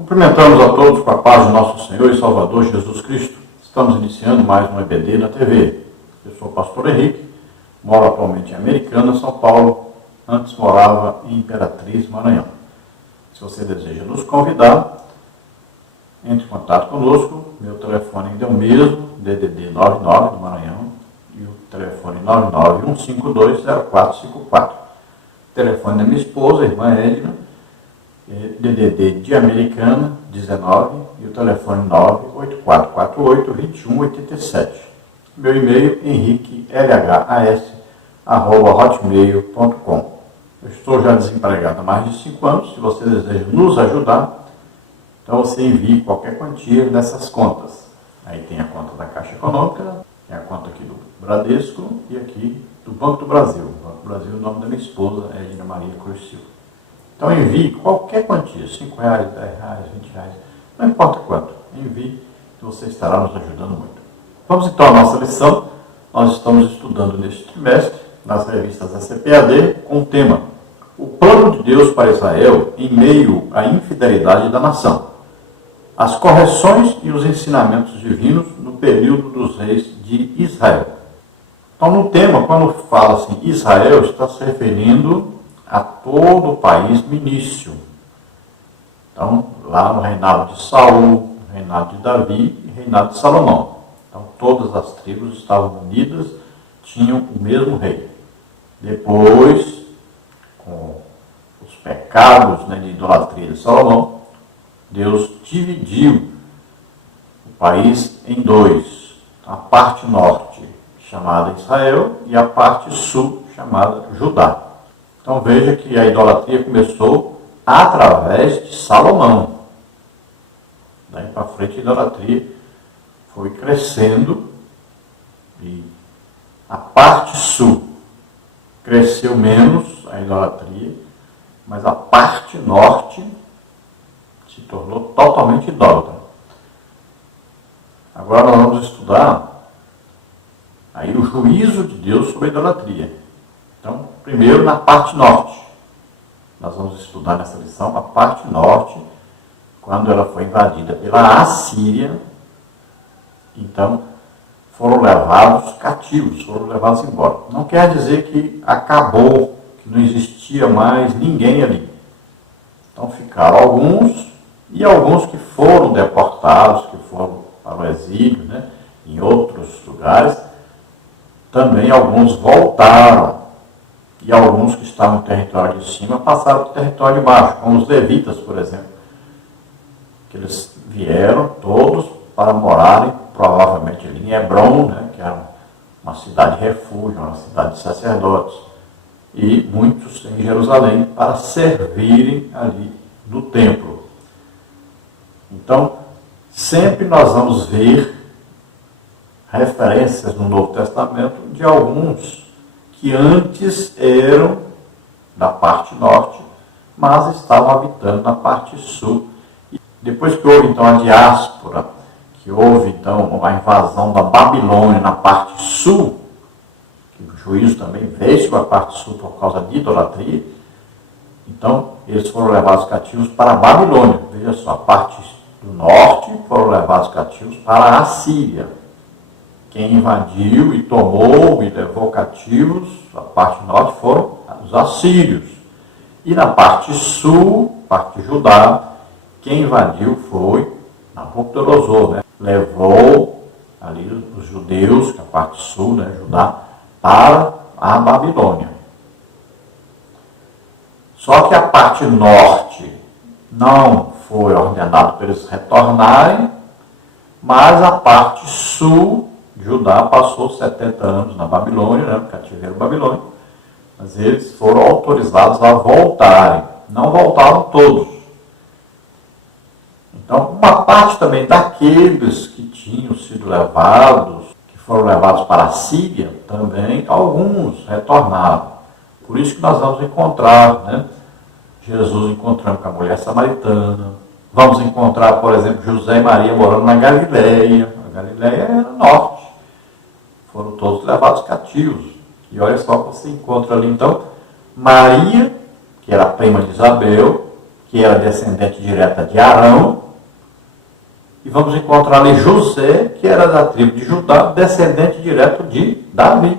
Cumprimentamos a todos com a paz de nosso Senhor e Salvador Jesus Cristo. Estamos iniciando mais um EBD na TV. Eu sou o pastor Henrique, moro atualmente em Americana, São Paulo. Antes morava em Imperatriz, Maranhão. Se você deseja nos convidar, entre em contato conosco. Meu telefone ainda é o mesmo, DDD 99 do Maranhão, e o telefone 991520454. O telefone da minha esposa, irmã Edna, DDD de Americana 19, e o telefone 98448-2187. Meu e-mail henriquelhas@hotmail.com. Eu estou já desempregado há mais de 5 anos. Se você deseja nos ajudar, então você envie qualquer quantia dessas contas. Aí tem a conta da Caixa Econômica, tem a conta aqui do Bradesco e aqui do Banco do Brasil. O Banco do Brasil é o nome da minha esposa, Edna Maria Cruz Silva. Então envie qualquer quantia, R$5, R$10, R$20, não importa quanto. Envie, que você estará nos ajudando muito. Vamos então à nossa lição. Nós estamos estudando neste trimestre, nas revistas da CPAD, com o tema: o plano de Deus para Israel em meio à infidelidade da nação. As correções e os ensinamentos divinos no período dos reis de Israel. Então, no tema, quando fala assim, Israel, está se referindo a todo o país no início. Então, lá no reinado de Saul, reinado de Davi e reinado de Salomão. Então, todas as tribos estavam unidas, tinham o mesmo rei. Depois, com os pecados de idolatria de Salomão, Deus dividiu o país em dois. A parte norte, chamada Israel, e a parte sul, chamada Judá. Então veja que a idolatria começou através de Salomão. Daí para frente a idolatria foi crescendo e a parte sul cresceu menos, a idolatria, mas a parte norte se tornou totalmente idólatra. Agora nós vamos estudar aí o juízo de Deus sobre a idolatria. Então, primeiro na parte norte. Nós vamos estudar nessa lição a parte norte, quando ela foi invadida pela Assíria. Então, foram levados cativos, foram levados embora. Não quer dizer que acabou, que não existia mais ninguém ali. Então, ficaram alguns, e alguns que foram deportados, que foram para o exílio, em outros lugares. Também alguns voltaram. E alguns que estavam no território de cima passaram para o território de baixo, como os levitas, por exemplo. Que eles vieram todos para morarem, provavelmente ali em Hebron, que era uma cidade de refúgio, uma cidade de sacerdotes. E muitos em Jerusalém para servirem ali no templo. Então, sempre nós vamos ver referências no Novo Testamento de alguns que antes eram da parte norte, mas estavam habitando na parte sul. E depois que houve então a diáspora, que houve então a invasão da Babilônia na parte sul, que o juízo também veio sobre a parte sul por causa de idolatria, então eles foram levados cativos para a Babilônia. Veja só, a parte do norte foram levados cativos para a Assíria. Quem invadiu e tomou e levou cativos, a parte norte, foram os assírios. E na parte sul, parte de Judá, quem invadiu foi Nabucodonosor. Levou ali os judeus, que é a parte sul, Judá, para a Babilônia. Só que a parte norte não foi ordenado para eles retornarem, mas a parte sul, Judá passou 70 anos na Babilônia, no cativeiro babilônico, mas eles foram autorizados a voltarem. Não voltaram todos. Então, uma parte também daqueles que tinham sido levados, que foram levados para a Síria, também alguns retornaram. Por isso que nós vamos encontrar, Jesus encontrando com a mulher samaritana. Vamos encontrar, por exemplo, José e Maria morando na Galileia. A Galileia era norte. Foram todos levados cativos. E olha só que você encontra ali, então, Maria, que era a prima de Isabel, que era descendente direta de Arão, e vamos encontrar ali José, que era da tribo de Judá, descendente direto de Davi.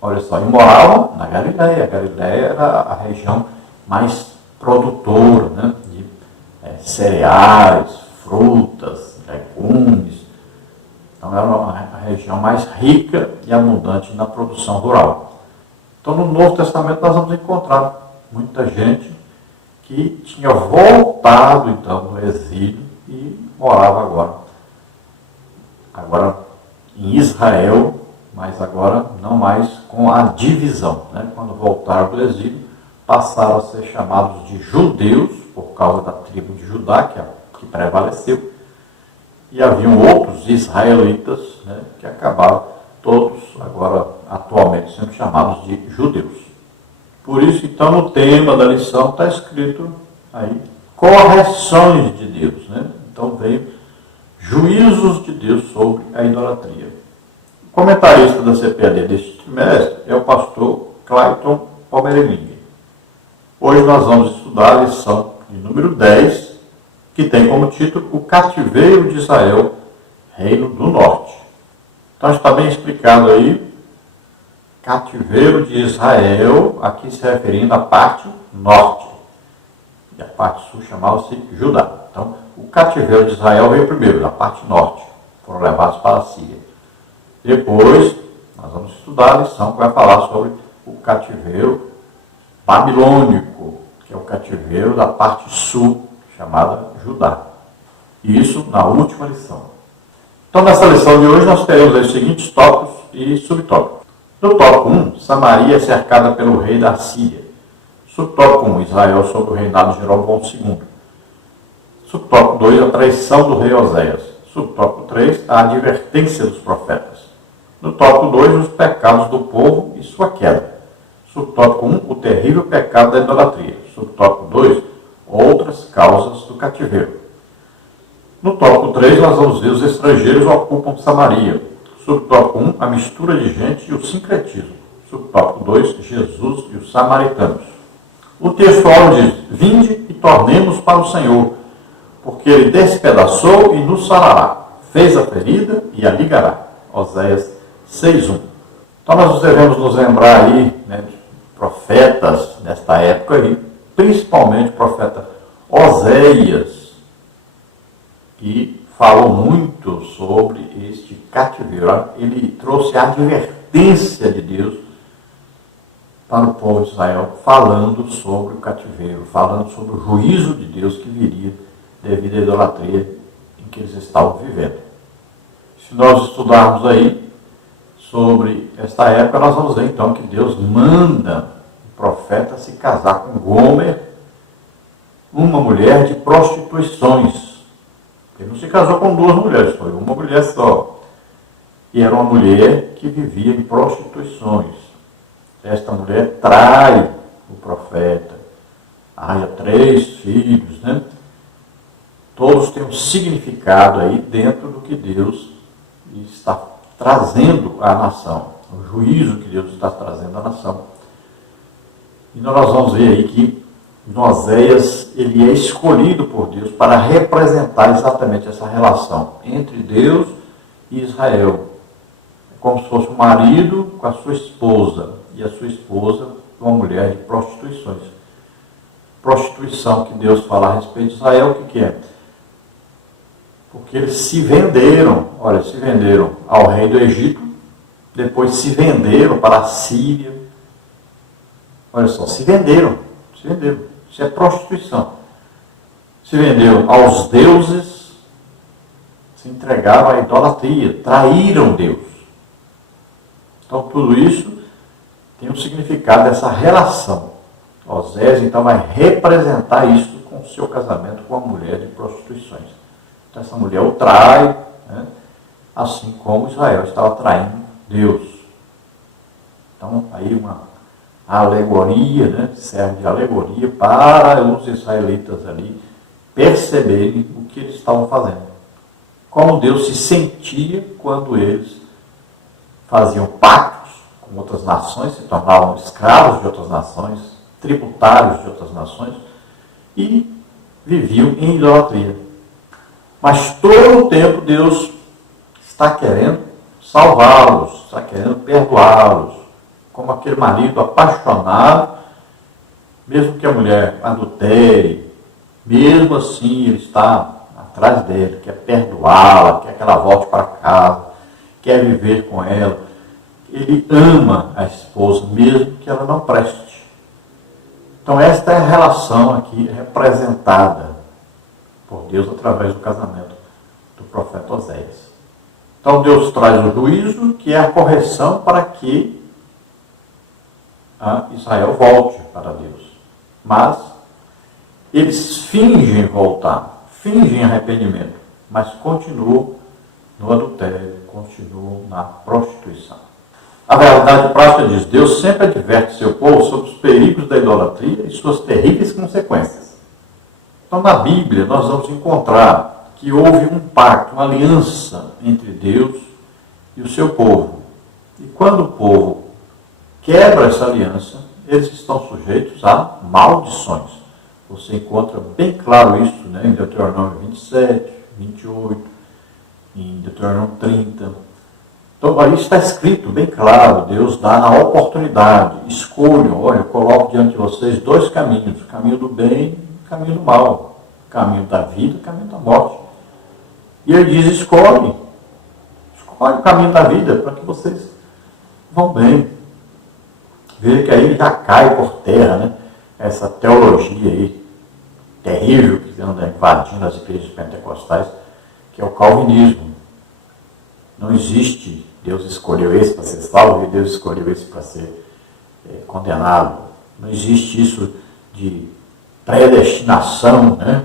Olha só, e moravam na Galileia. A Galileia era a região mais produtora, né, de cereais, frutas, legumes. Então era a região mais rica e abundante na produção rural. Então no Novo Testamento nós vamos encontrar muita gente que tinha voltado então do exílio e morava agora em Israel, mas agora não mais com a divisão, né? Quando voltaram do exílio, passaram a ser chamados de judeus, por causa da tribo de Judá, que prevaleceu, e haviam outros israelitas, né, que acabaram todos agora atualmente sendo chamados de judeus. Por isso, então, no tema da lição está escrito aí, correções de Deus, né? Então veio juízos de Deus sobre a idolatria. O comentarista da CPAD deste trimestre é o pastor Clayton Pomerling. Hoje nós vamos estudar a lição de número 10, que tem como título O Cativeiro de Israel, Reino do Norte. Então está bem explicado aí, cativeiro de Israel, aqui se referindo à parte norte. E a parte sul chamava-se Judá. Então, o cativeiro de Israel veio primeiro, da parte norte. Foram levados para a Síria. Depois, nós vamos estudar a lição que vai falar sobre o cativeiro babilônico, que é o cativeiro da parte sul, chamada Judá. Isso na última lição. Então, nessa lição de hoje, nós teremos os seguintes tópicos e subtópicos. No tópico 1, Samaria é cercada pelo rei da Síria. Subtópico 1, Israel sob o reinado de Jeroboão II. Subtópico 2, a traição do rei Oséias. Subtópico 3, a advertência dos profetas. No tópico 2, os pecados do povo e sua queda. Subtópico 1, o terrível pecado da idolatria. Subtópico 2, outras causas do cativeiro. No tópico 3, nós vamos ver os estrangeiros ocupam Samaria. Subtópico 1, a mistura de gente e o sincretismo. Subtópico 2, Jesus e os samaritanos. O textual diz, vinde e tornemos para o Senhor, porque ele despedaçou e nos sarará, fez a ferida e a ligará. Oséias 6:1. Então nós devemos nos lembrar aí, né, de profetas nesta época aí, principalmente o profeta Oséias, que falou muito sobre este cativeiro. Ele trouxe a advertência de Deus para o povo de Israel, falando sobre o cativeiro, falando sobre o juízo de Deus que viria devido à idolatria em que eles estavam vivendo. Se nós estudarmos aí sobre esta época, nós vamos ver então que Deus manda o profeta se casar com Gomer, uma mulher de prostituições. Ele não se casou com duas mulheres, foi uma mulher só. E era uma mulher que vivia em prostituições. Esta mulher trai o profeta. Haja 3 filhos, né? Todos têm um significado aí dentro do que Deus está trazendo à nação. O juízo que Deus está trazendo à nação. E nós vamos ver aí que Oséias, ele é escolhido por Deus para representar exatamente essa relação entre Deus e Israel. É como se fosse um marido com a sua esposa, e a sua esposa uma mulher de prostituições. Prostituição que Deus fala a respeito de Israel, o que é? Porque eles se venderam, olha, se venderam ao rei do Egito, depois se venderam para a Síria. Olha só, se venderam. Isso é prostituição. Se venderam aos deuses, se entregaram à idolatria, traíram Deus. Então tudo isso tem um significado dessa relação. Oséias então vai representar isso com o seu casamento com a mulher de prostituições. Então essa mulher o trai, né? Assim como Israel estava traindo Deus. Então aí uma alegoria, né? Serve de alegoria para os israelitas ali perceberem o que eles estavam fazendo. Como Deus se sentia quando eles faziam pactos com outras nações, se tornavam escravos de outras nações, tributários de outras nações, e viviam em idolatria. Mas todo o tempo Deus está querendo salvá-los, está querendo perdoá-los, como aquele marido apaixonado, mesmo que a mulher adultere, mesmo assim ele está atrás dele, quer perdoá-la, quer que ela volte para casa, quer viver com ela. Ele ama a esposa, mesmo que ela não preste. Então esta é a relação aqui representada por Deus através do casamento do profeta Oséias. Então Deus traz o juízo, que é a correção para que Israel volte para Deus. Mas eles fingem voltar, fingem arrependimento, mas continuam no adultério, continuam na prostituição. A verdade prática diz: Deus sempre adverte seu povo sobre os perigos da idolatria e suas terríveis consequências. Então, na Bíblia, nós vamos encontrar que houve um pacto, uma aliança entre Deus e o seu povo. E quando o povo quebra essa aliança, eles estão sujeitos a maldições. Você encontra bem claro isso, né, em Deuteronômio 27, 28, em Deuteronômio 30. Então, aí está escrito bem claro, Deus dá a oportunidade, escolham, olha, eu coloco diante de vocês dois caminhos, o caminho do bem e o caminho do mal, o caminho da vida e o caminho da morte. E ele diz: escolhe o caminho da vida para que vocês vão bem. Veja que aí já cai por terra, né, essa teologia aí terrível que anda invadindo as igrejas pentecostais, que é o calvinismo. Não existe Deus escolheu esse para ser salvo e Deus escolheu esse para ser condenado. Não existe isso de predestinação, né?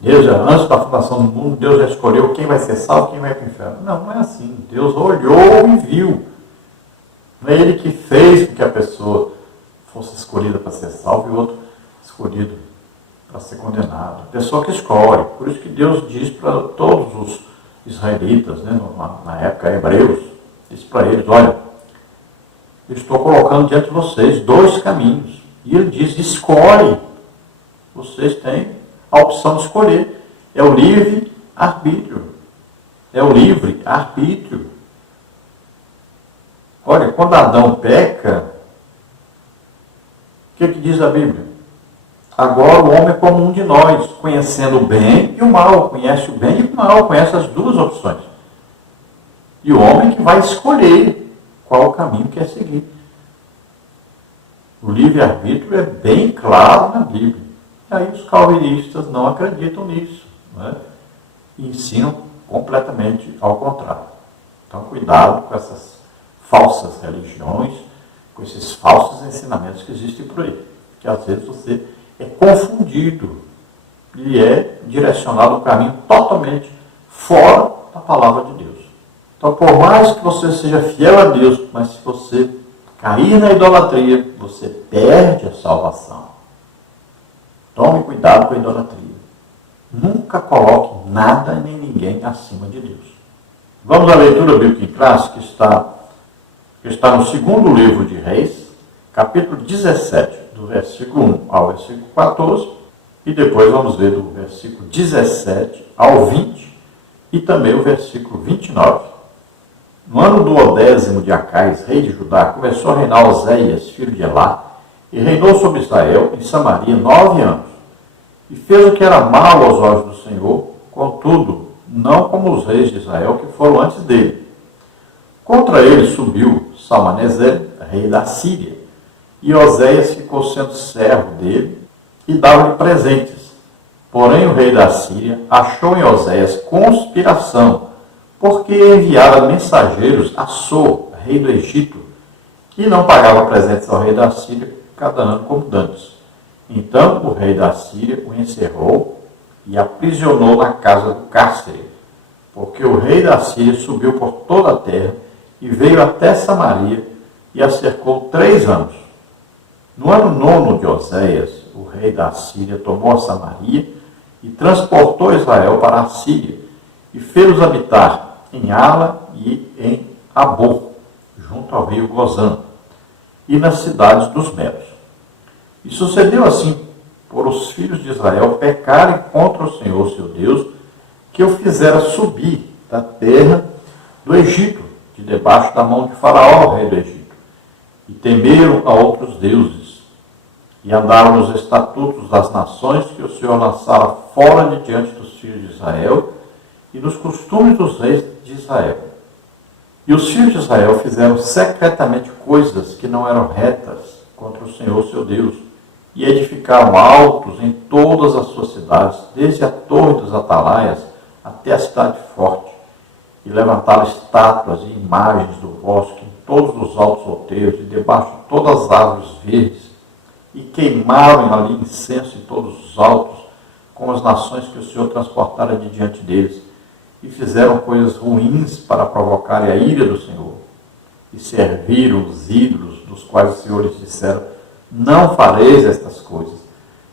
Deus, antes da fundação do mundo, Deus já escolheu quem vai ser salvo e quem vai para o inferno. Não, não é assim. Deus olhou e viu. Não é Ele que fez com que a pessoa fosse escolhida para ser salva e o outro escolhido para ser condenado. A pessoa que escolhe. Por isso que Deus diz para todos os israelitas, né, na época hebreus, diz para eles: olha, eu estou colocando diante de vocês dois caminhos. E ele diz: escolhe. Vocês têm a opção de escolher. É o livre arbítrio. É o livre arbítrio. Olha, quando Adão peca, o que diz a Bíblia? Agora o homem é como um de nós, conhecendo o bem e o mal. Conhece o bem e o mal, conhece as duas opções. E o homem que vai escolher qual o caminho que quer seguir. O livre-arbítrio é bem claro na Bíblia. E aí os calvinistas não acreditam nisso, né? E ensinam completamente ao contrário. Então, cuidado com essas falsas religiões, com esses falsos ensinamentos que existem por aí. Que às vezes você é confundido e é direcionado um caminho totalmente fora da palavra de Deus. Então, por mais que você seja fiel a Deus, mas se você cair na idolatria, você perde a salvação. Tome cuidado com a idolatria. Nunca coloque nada nem ninguém acima de Deus. Vamos à leitura bíblica em classe, que está no segundo livro de Reis, capítulo 17, do versículo 1 ao versículo 14, e depois vamos ver do versículo 17 ao 20, e também o versículo 29. No ano do 10º de Acais, rei de Judá, começou a reinar Oséias, filho de Elá, e reinou sobre Israel em Samaria 9 anos. E fez o que era mal aos olhos do Senhor, contudo, não como os reis de Israel que foram antes dele. Contra ele subiu Salmaneser, rei da Síria, e Oséias ficou sendo servo dele e dava-lhe presentes. Porém o rei da Síria achou em Oséias conspiração, porque enviara mensageiros a So, rei do Egito, que não pagava presentes ao rei da Síria cada ano como dantes. Então o rei da Síria o encerrou e aprisionou na casa do cárcere, porque o rei da Síria subiu por toda a terra e veio até Samaria e a cercou 3 anos. No ano 9º de Oséias, o rei da Síria tomou a Samaria e transportou Israel para a Síria e fez-os habitar em Ala e em Abor, junto ao rio Gozã, e nas cidades dos Medos. E sucedeu assim por os filhos de Israel pecarem contra o Senhor seu Deus, que o fizera subir da terra do Egito, de debaixo da mão de Faraó, rei do Egito, e temeram a outros deuses, e andaram nos estatutos das nações que o Senhor lançara fora de diante dos filhos de Israel, e nos costumes dos reis de Israel. E os filhos de Israel fizeram secretamente coisas que não eram retas contra o Senhor seu Deus, e edificaram altos em todas as suas cidades, desde a torre dos atalaias até a cidade forte, e levantaram estátuas e imagens do bosque em todos os altos outeiros e debaixo de todas as árvores verdes, e queimaram ali incenso em todos os altos, com as nações que o Senhor transportara de diante deles, e fizeram coisas ruins para provocarem a ira do Senhor, e serviram os ídolos, dos quais o Senhor lhes dissera: não fareis estas coisas.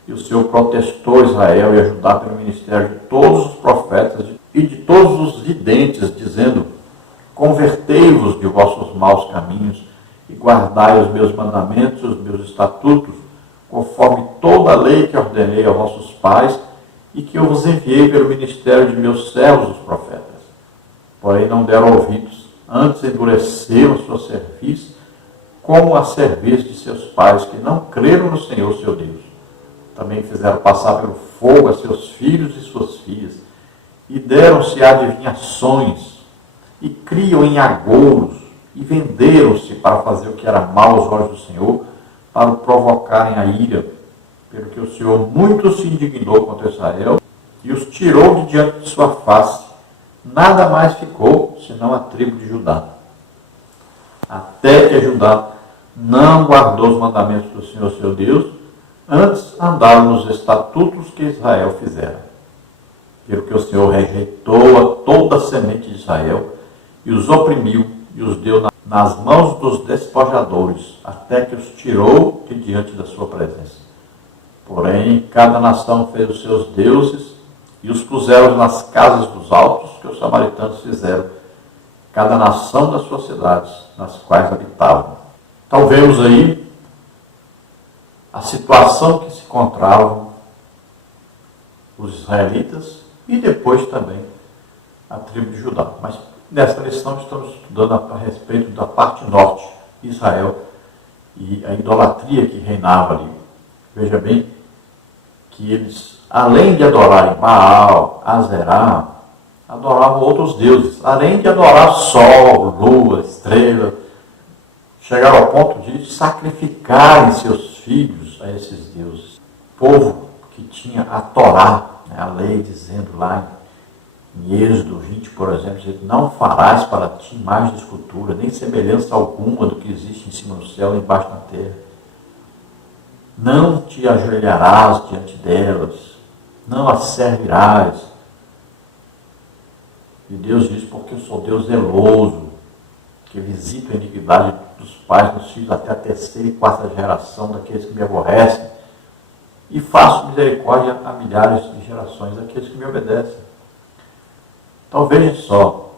E o Senhor protestou Israel e ajudar pelo ministério de todos os profetas e de todos os videntes, dizendo: convertei-vos de vossos maus caminhos e guardai os meus mandamentos e os meus estatutos, conforme toda a lei que ordenei a vossos pais e que eu vos enviei pelo ministério de meus servos, os profetas. Porém não deram ouvidos, antes endureceram sua cerviz, como a cerviz de seus pais, que não creram no Senhor seu Deus. Também fizeram passar pelo fogo a seus filhos e suas filhas, e deram-se a adivinhações, e criam em agouros, e venderam-se para fazer o que era mal aos olhos do Senhor, para o provocarem a ira, pelo que o Senhor muito se indignou contra Israel, e os tirou de diante de sua face. Nada mais ficou, senão a tribo de Judá. Até que Judá não guardou os mandamentos do Senhor seu Deus, antes andaram nos estatutos que Israel fizera. Pelo que o Senhor rejeitou a toda a semente de Israel, e os oprimiu, e os deu nas mãos dos despojadores, até que os tirou de diante da sua presença. Porém, cada nação fez os seus deuses, e os puseram nas casas dos altos que os samaritanos fizeram, cada nação das suas cidades, nas quais habitavam. Então vemos aí a situação que se encontravam os israelitas e depois também a tribo de Judá. Mas nesta lição estamos estudando a respeito da parte norte de Israel e a idolatria que reinava ali. Veja bem que eles, além de adorarem Baal, Azerá, adoravam outros deuses, além de adorar sol, lua, estrela. Chegaram ao ponto de sacrificarem seus filhos a esses deuses. O povo que tinha a Torá, a lei dizendo lá em Êxodo 20, por exemplo, dizendo: não farás para ti imagem de escultura, nem semelhança alguma do que existe em cima do céu e embaixo na terra. Não te ajoelharás diante delas, não as servirás. E Deus diz: porque eu sou Deus zeloso, que visito a iniquidade dos pais nos filhos até a terceira e quarta geração daqueles que me aborrecem, e faço misericórdia a milhares de gerações daqueles que me obedecem. Então vejam só,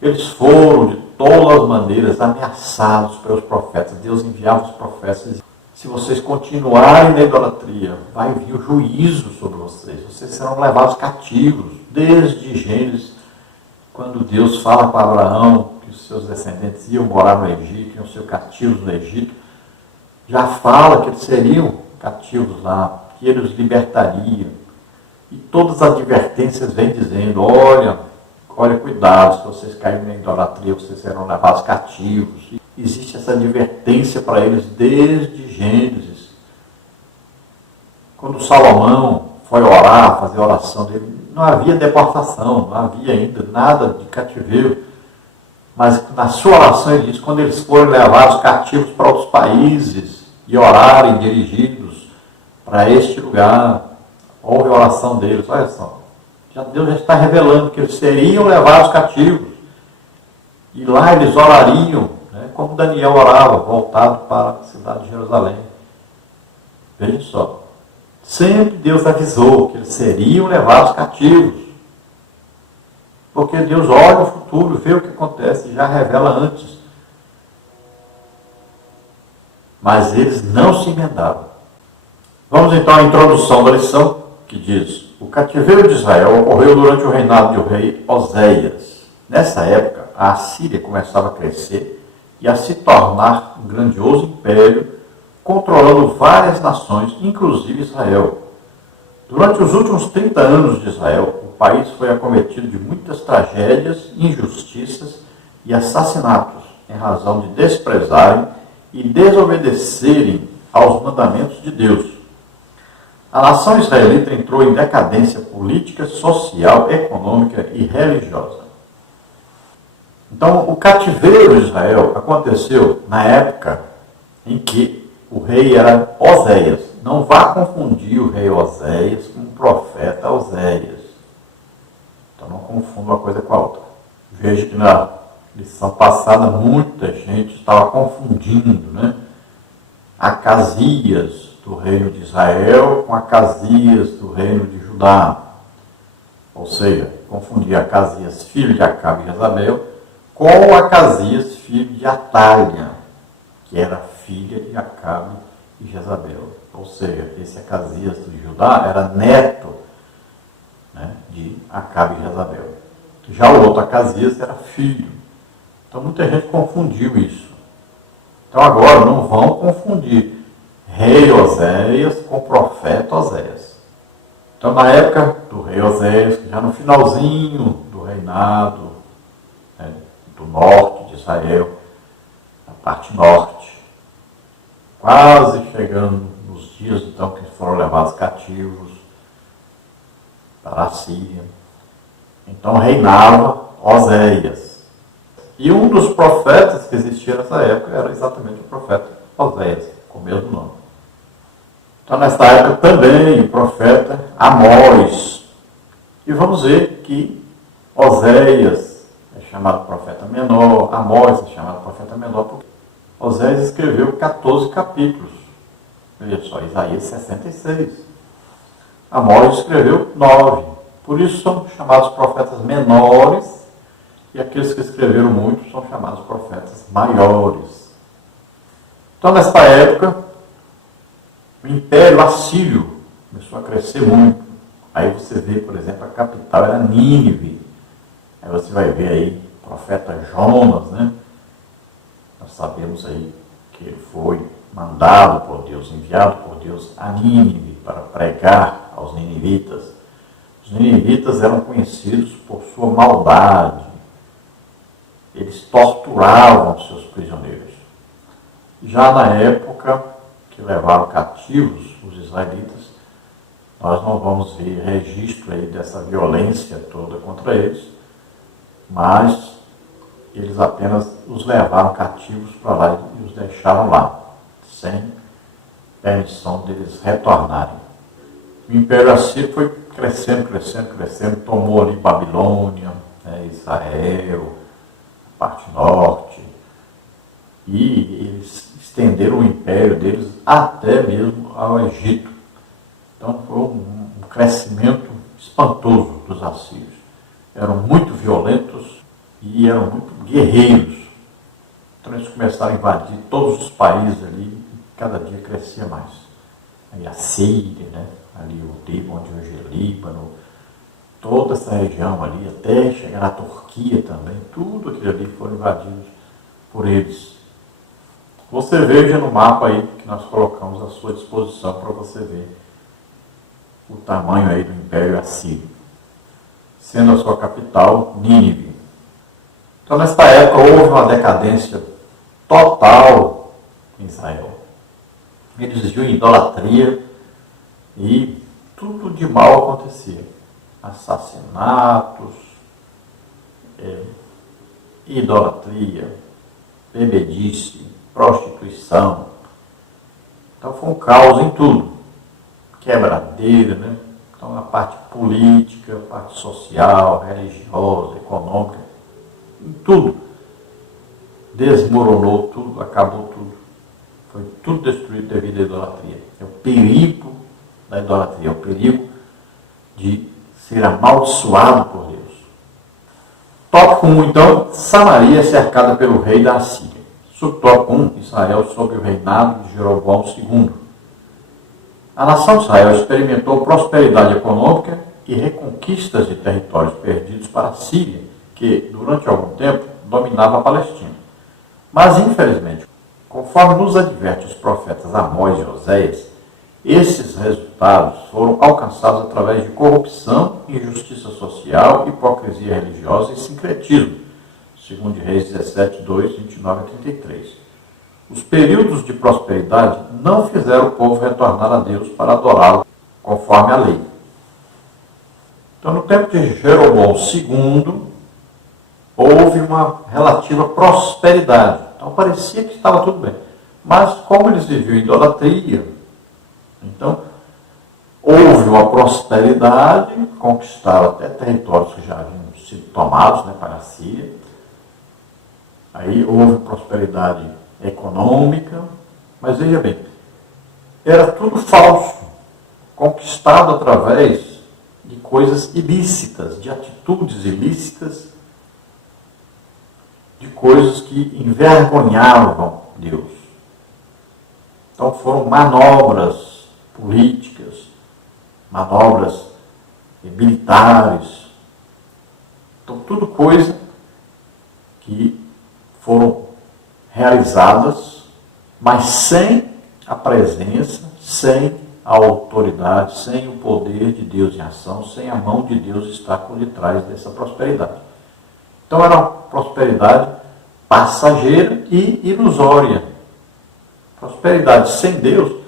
eles foram de todas as maneiras ameaçados pelos profetas. Deus enviava os profetas: se vocês continuarem na idolatria, vai vir o juízo sobre vocês, vocês serão levados cativos. Desde Gênesis, quando Deus fala para Abraão que os seus descendentes iam morar no Egito, iam ser cativos no Egito, já fala que eles seriam cativos lá, que ele os libertaria. E todas as advertências vêm dizendo: olha, cuidado, se vocês caírem na idolatria, vocês serão levados cativos. E existe essa advertência para eles desde Gênesis. Quando Salomão foi orar, fazer a oração dele, não havia deportação, não havia ainda nada de cativeiro. Mas na sua oração ele diz: quando eles forem levados cativos para outros países e orarem dirigidos para este lugar, ouve a oração deles. Olha só, Deus já está revelando que eles seriam levados cativos. E lá eles orariam, como Daniel orava, voltado para a cidade de Jerusalém. Veja só, sempre Deus avisou que eles seriam levados cativos. Porque Deus olha o futuro, vê o que acontece e já revela antes. Mas eles não se emendaram. Vamos então à introdução da lição, que diz: o cativeiro de Israel ocorreu durante o reinado do rei Oséias. Nessa época, a Assíria começava a crescer e a se tornar um grandioso império, controlando várias nações, inclusive Israel. Durante os últimos 30 anos de Israel, o país foi acometido de muitas tragédias, injustiças e assassinatos, em razão de desprezarem e desobedecerem aos mandamentos de Deus. A nação israelita entrou em decadência política, social, econômica e religiosa. Então, o cativeiro de Israel aconteceu na época em que o rei era Oséias. Não vá confundir o rei Oséias com o profeta Oséias. Então, não confunda uma coisa com a outra. Veja que na lição passada muita gente estava confundindo, né? Acasias do reino de Israel com Acasias do reino de Judá. Ou seja, confundir Acasias, filho de Acabe e Jezabel, com Acasias, filho de Atalha, que era filha de Acabe e Jezabel. Ou seja, esse Acasias de Judá era neto, né, de Acabe e Jezabel. Já o outro Acasias era filho. Então muita gente confundiu isso. Então agora não vão confundir rei Oséias com profeta Oséias. Então na época do rei Oséias, já no finalzinho do reinado, né, do norte de Israel, na parte norte, quase chegando nos dias então que foram levados cativos para a Síria. Então reinava Oséias. E um dos profetas que existia nessa época era exatamente o profeta Oséias, com o mesmo nome. Então nessa época também o profeta Amós. E vamos ver que Oséias é chamado profeta menor, Amós é chamado profeta menor, porque Oséias escreveu 14 capítulos. Veja só, Isaías 66. Amós escreveu 9. Por isso são chamados profetas menores, e aqueles que escreveram muito são chamados profetas maiores. Então, nesta época, o Império Assírio começou a crescer muito. Aí você vê, por exemplo, a capital era Nínive. Aí você vai ver aí o profeta Jonas, né? Nós sabemos aí que ele foi mandado por Deus, enviado por Deus a Nínive para pregar aos ninivitas. Os ninivitas eram conhecidos por sua maldade. Eles torturavam seus prisioneiros. Já na época que levaram cativos os israelitas, nós não vamos ver registro aí dessa violência toda contra eles, mas eles apenas os levaram cativos para lá e os deixaram lá, sem permissão deles retornarem. O Império Assírio foi crescendo, tomou ali Babilônia, né, Israel, a parte norte, e eles estenderam o império deles até mesmo ao Egito. Então foi um crescimento espantoso dos assírios. Eram muito violentos e eram muito guerreiros. Então eles começaram a invadir todos os países ali, e cada dia crescia mais. Aí a Síria, né? Ali o Líbano, onde hoje é Líbano, toda essa região ali, até chegar na Turquia também, tudo aquilo ali foram invadidos por eles. Você veja no mapa aí que nós colocamos à sua disposição para você ver o tamanho aí do Império Assírio, sendo a sua capital Nínive. Então nesta época houve uma decadência total em Israel. Eles viviam em idolatria e tudo de mal acontecia. Assassinatos, idolatria, bebedice, prostituição. Então foi um caos em tudo. Quebradeira, né? Então a parte política, a parte social, religiosa, econômica, em tudo. Desmoronou tudo, acabou tudo. Foi tudo destruído devido à idolatria. É o perigo da idolatria, é o perigo de ser amaldiçoado por Deus. Tópico 1, então, Samaria é cercada pelo rei da Assíria. Subtópico 1, Israel sob o reinado de Jeroboão II. A nação de Israel experimentou prosperidade econômica e reconquistas de territórios perdidos para a Síria, que, durante algum tempo, dominava a Palestina. Mas, infelizmente, conforme nos adverte os profetas Amós e Oséias, esses resultados foram alcançados através de corrupção, injustiça social, hipocrisia religiosa e sincretismo, segundo Reis 17, 2, 29 a 33. Os períodos de prosperidade não fizeram o povo retornar a Deus para adorá-lo conforme a lei. Então, no tempo de Jeroboão II, houve uma relativa prosperidade. Então, parecia que estava tudo bem. Mas, como eles viviam em idolatria, então, houve uma prosperidade, conquistaram até territórios que já haviam sido tomados, para a Síria. Aí houve prosperidade econômica, mas veja bem, era tudo falso, conquistado através de coisas ilícitas, de atitudes ilícitas, de coisas que envergonhavam Deus. Então foram manobras políticas, manobras militares, então tudo coisa que foram realizadas, mas sem a presença, sem a autoridade, sem o poder de Deus em ação, sem a mão de Deus estar por detrás dessa prosperidade. Então era uma prosperidade passageira e ilusória. Prosperidade sem Deus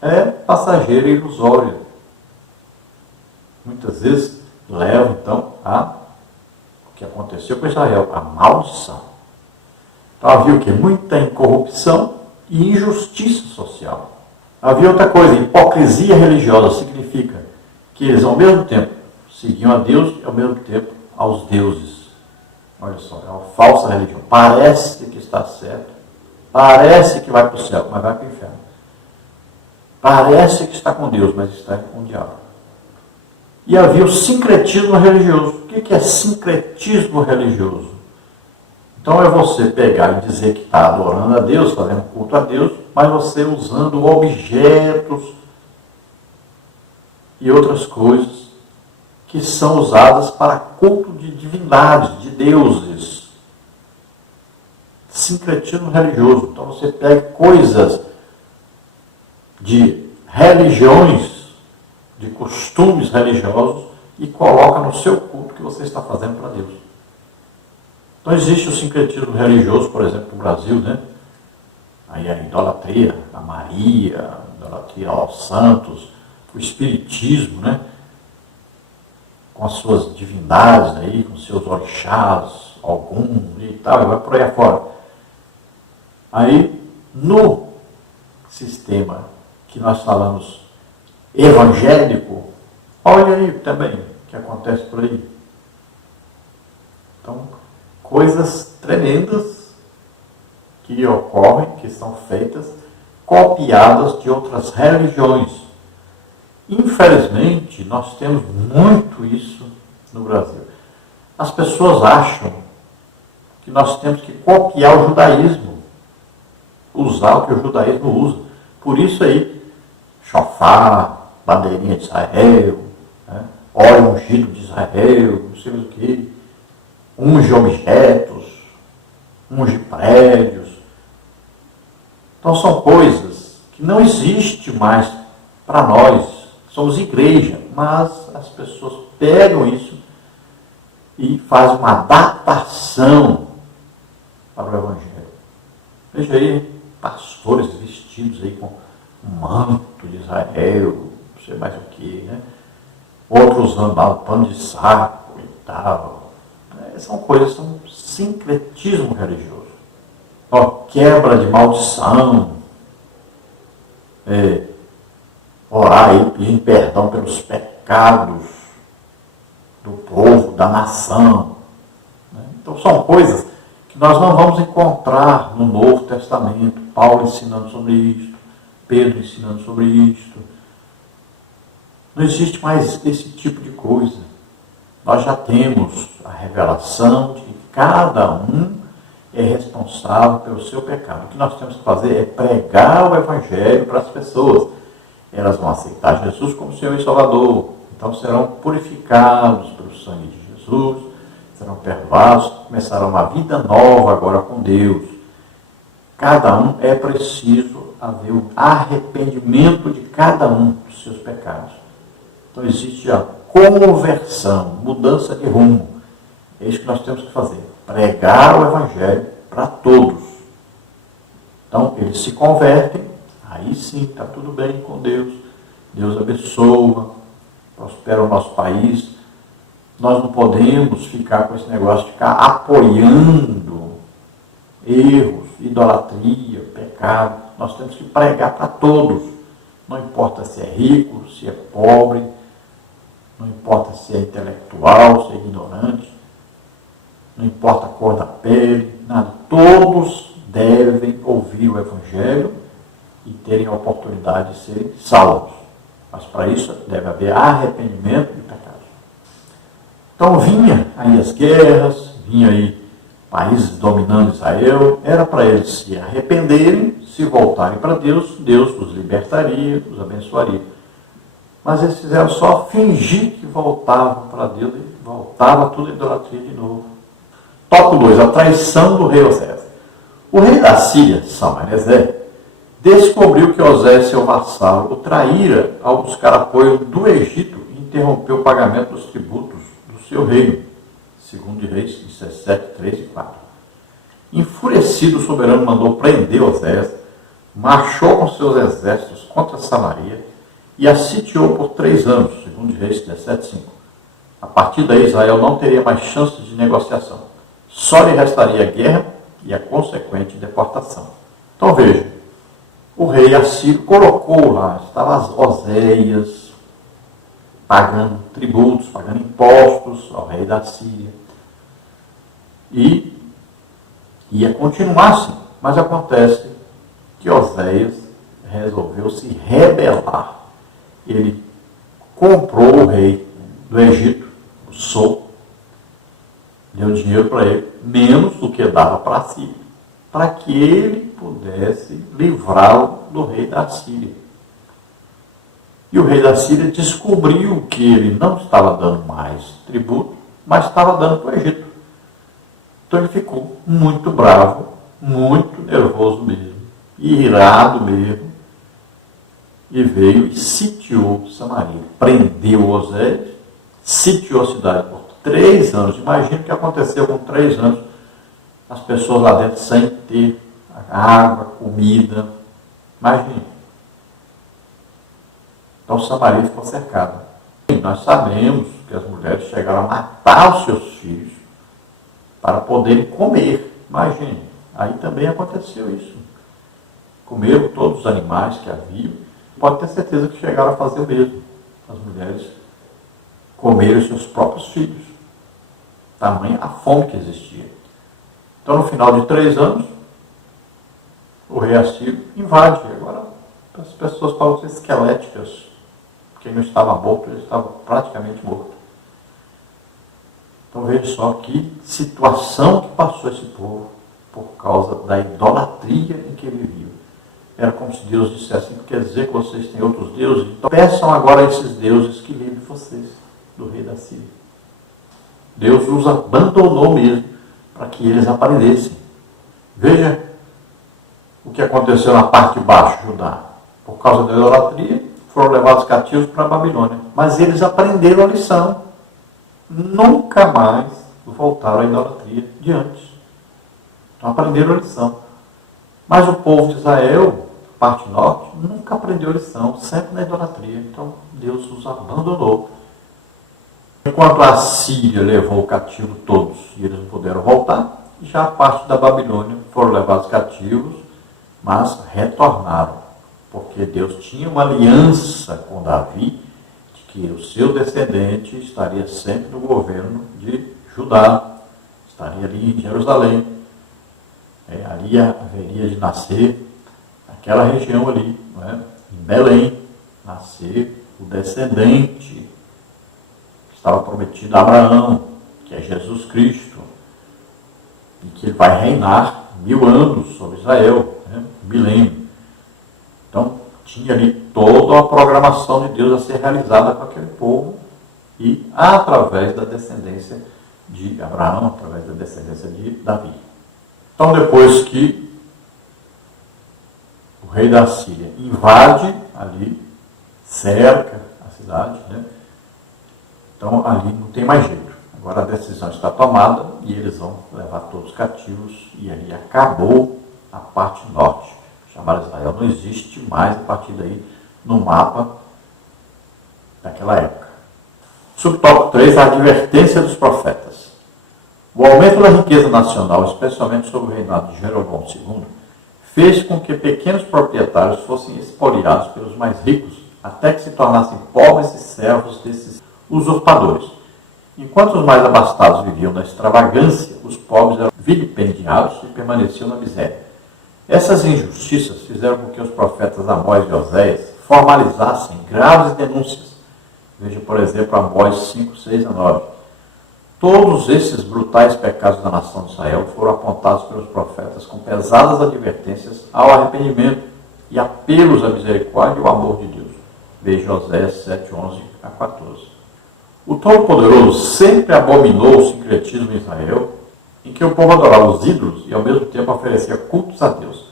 é passageira e ilusória. Muitas vezes leva então a o que aconteceu com Israel, a maldição. Então havia o quê? Muita incorrupção e injustiça social. Havia outra coisa, hipocrisia religiosa, significa que eles ao mesmo tempo seguiam a Deus e ao mesmo tempo aos deuses. Olha só, é uma falsa religião. Parece que está certo, parece que vai para o céu, mas vai para o inferno. Parece que está com Deus, mas está com o diabo. E havia o sincretismo religioso. O que é sincretismo religioso? Então é você pegar e dizer que está adorando a Deus, fazendo culto a Deus, mas você usando objetos e outras coisas que são usadas para culto de divindades, de deuses. Sincretismo religioso. Então você pega coisas de religiões, de costumes religiosos e coloca no seu culto que você está fazendo para Deus. Então existe o sincretismo religioso, por exemplo, no Brasil, Aí a idolatria a Maria, a idolatria aos santos, o espiritismo, com as suas divindades aí, com seus orixás, algum e tal, e vai por aí afora. Aí, no sistema que nós falamos evangélico, olha aí também o que acontece por aí. Então, coisas tremendas que ocorrem, que são feitas, copiadas de outras religiões. Infelizmente, nós temos muito isso no Brasil. As pessoas acham que nós temos que copiar o judaísmo, usar o que o judaísmo usa. Por isso aí, chofar, bandeirinha de Israel, óleo ungido de Israel, não sei o que, unge objetos, unge prédios. Então são coisas que não existem mais para nós. Somos igreja, mas as pessoas pegam isso e fazem uma adaptação para o Evangelho. Veja aí, pastores vestidos aí com um manto de Israel, não sei mais o que, Outros usando lá um pano de saco e tal. São coisas, são sincretismo religioso. Quebra de maldição, orar aí pedindo perdão pelos pecados do povo, da nação. Então são coisas que nós não vamos encontrar no Novo Testamento. Paulo ensinando sobre isto, Pedro ensinando sobre isto. Não existe mais esse tipo de coisa. Nós já temos a revelação de que cada um é responsável pelo seu pecado. O que nós temos que fazer é pregar o Evangelho para as pessoas. Elas vão aceitar Jesus como Senhor e Salvador. Então serão purificados pelo sangue de Jesus, serão perdoados, começarão uma vida nova agora com Deus. Cada um é preciso haver o arrependimento de cada um dos seus pecados. Então existe a conversão, mudança de rumo. É isso que nós temos que fazer. Pregar o Evangelho para todos. Então eles se convertem, aí sim está tudo bem com Deus. Deus abençoa, prospera o nosso país. Nós não podemos ficar com esse negócio de ficar apoiando erros, idolatria, pecado. Nós temos que pregar para todos. Não importa se é rico, se é pobre, não importa se é intelectual, se é ignorante, não importa a cor da pele, nada. Todos devem ouvir o Evangelho e terem a oportunidade de serem salvos. Mas para isso deve haver arrependimento de pecados. Então vinha aí as guerras, vinha aí países dominando Israel, era para eles se arrependerem, se voltarem para Deus, Deus os libertaria, os abençoaria. Mas eles fizeram só fingir que voltavam para Deus e voltava tudo a idolatria de novo. Tópico 2, a traição do rei Osés. O rei da Síria, Salmanezé, descobriu que Osés, seu vassalo, o traíra ao buscar apoio do Egito e interrompeu o pagamento dos tributos do seu reino, segundo Reis 17, 3 e 4. Enfurecido, o soberano mandou prender Osés, marchou com seus exércitos contra Samaria e a sitiou por 3 anos, segundo Reis 17, 5. A partir daí, Israel não teria mais chances de negociação. Só lhe restaria a guerra e a consequente deportação. Então veja, o rei assírio colocou lá, estava Oséias pagando tributos, pagando impostos ao rei da Síria. E ia continuar assim. Mas acontece que Oséias resolveu se rebelar. Ele comprou o rei do Egito, o Sol, deu dinheiro para ele, menos do que dava para a Síria, para que ele pudesse livrá-lo do rei da Síria. E o rei da Síria descobriu que ele não estava dando mais tributo, mas estava dando para o Egito. Então ele ficou muito bravo, muito nervoso mesmo, irado mesmo, e veio e sitiou Samaria. Prendeu Osés, sitiou a cidade por 3 anos. Imagina o que aconteceu com 3 anos, as pessoas lá dentro sem ter água, comida. Imagine. Então Samaria ficou cercada. E nós sabemos que as mulheres chegaram a matar os seus filhos para poderem comer. Imagine. Aí também aconteceu isso. Comeram todos os animais que haviam. Pode ter certeza que chegaram a fazer o mesmo. As mulheres comeram seus próprios filhos. Tamanha a fome que existia. Então, no final de 3 anos, o rei assírio invade. Agora, as pessoas estavam esqueléticas. Quem não estava morto, ele estava praticamente morto. Então, veja só que situação que passou esse povo por causa da idolatria em que viviam. Era como se Deus dissesse: quer dizer que vocês têm outros deuses? Então, peçam agora a esses deuses que livrem vocês do rei da Síria. Deus os abandonou mesmo para que eles aprendessem. Veja o que aconteceu na parte de baixo, Judá. Por causa da idolatria, foram levados cativos para a Babilônia. Mas eles aprenderam a lição. Nunca mais voltaram à idolatria de antes. Então aprenderam a lição. Mas o povo de Israel, parte norte, nunca aprendeu a lição, sempre na idolatria. Então Deus os abandonou. Enquanto a Síria levou cativo todos e eles não puderam voltar, já a parte da Babilônia foram levados cativos, mas retornaram, porque Deus tinha uma aliança com Davi, de que o seu descendente estaria sempre no governo de Judá, estaria ali em Jerusalém. Ali haveria de nascer, naquela região ali, não é? Em Belém, nascer o descendente que estava prometido a Abraão, que é Jesus Cristo, e que ele vai reinar 1000 anos sobre Israel, né? Milênio. Então, tinha ali toda a programação de Deus a ser realizada com aquele povo e através da descendência de Abraão, através da descendência de Davi. Então, depois que o rei da Síria invade ali, cerca a cidade, né? Então ali não tem mais jeito. Agora a decisão está tomada e eles vão levar todos cativos e aí acabou a parte norte. Chamada Israel não existe mais a partir daí no mapa daquela época. Subtópico 3, a advertência dos profetas. O aumento da riqueza nacional, especialmente sob o reinado de Jeroboão II, fez com que pequenos proprietários fossem expoliados pelos mais ricos, até que se tornassem pobres e servos desses usurpadores. Enquanto os mais abastados viviam na extravagância, os pobres eram vilipendiados e permaneciam na miséria. Essas injustiças fizeram com que os profetas Amós e Oséias formalizassem graves denúncias. Veja, por exemplo, Amós 5, 6 a 9. Todos esses brutais pecados da nação de Israel foram apontados pelos profetas com pesadas advertências ao arrependimento e apelos à misericórdia e ao amor de Deus. Veja Oséias 7, 11 a 14. O Todo-Poderoso sempre abominou o sincretismo em Israel, em que o povo adorava os ídolos e ao mesmo tempo oferecia cultos a Deus.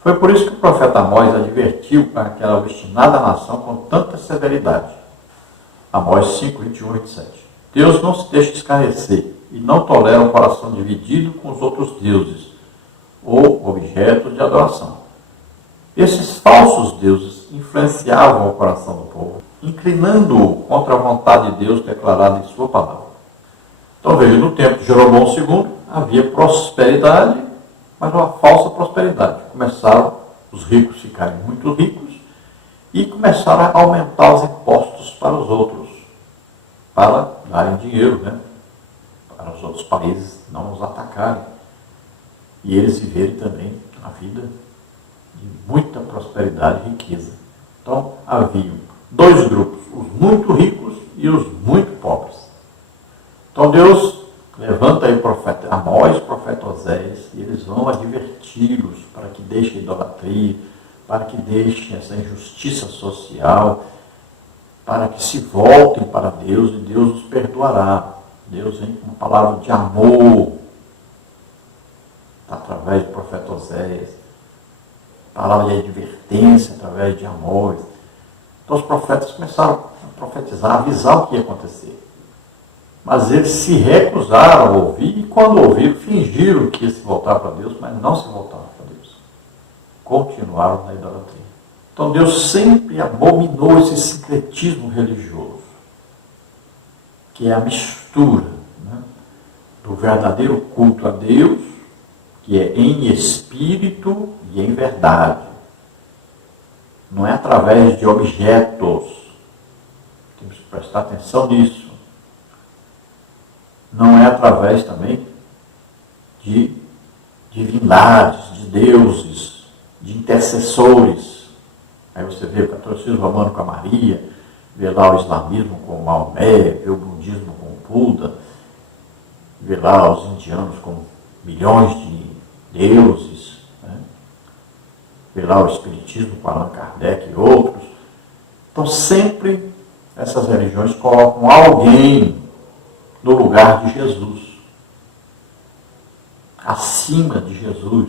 Foi por isso que o profeta Amós advertiu aquela obstinada nação com tanta severidade. Amós 5, 21 e 27. Deus não se deixa escarnecer e não tolera um coração dividido com os outros deuses ou objetos de adoração. Esses falsos deuses influenciavam o coração do povo, inclinando-o contra a vontade de Deus declarada em sua palavra. Então veja, no tempo de Jeroboão II havia prosperidade, mas uma falsa prosperidade. Começaram os ricos a ficarem muito ricos e começaram a aumentar os impostos para os outros, para darem dinheiro, né? Para os outros países não os atacarem. E eles viverem também a vida de muita prosperidade e riqueza. Então haviam dois grupos, os muito ricos e os muito pobres. Então Deus levanta aí o profeta Amós, o profeta Oséias, e eles vão adverti-los para que deixem a idolatria, para que deixem essa injustiça social, para que se voltem para Deus e Deus os perdoará. Deus vem com uma palavra de amor, através do profeta Oséias, palavra de advertência através de Amós. Então os profetas começaram a profetizar, a avisar o que ia acontecer. Mas eles se recusaram a ouvir e quando ouviram, fingiram que ia se voltar para Deus, mas não se voltaram para Deus. Continuaram na idolatria. Então Deus sempre abominou esse sincretismo religioso, que é a mistura, né, do verdadeiro culto a Deus, que é em espírito e em verdade. Não é através de objetos. Temos que prestar atenção nisso. Não é através também de divindades, de deuses, de intercessores. Aí você vê o catolicismo romano com a Maria, vê lá o islamismo com o Maomé, vê o budismo com o Buda, vê lá os indianos com milhões de deuses, né? Vê lá o espiritismo com Allan Kardec e outros. Então sempre essas religiões colocam alguém no lugar de Jesus, acima de Jesus,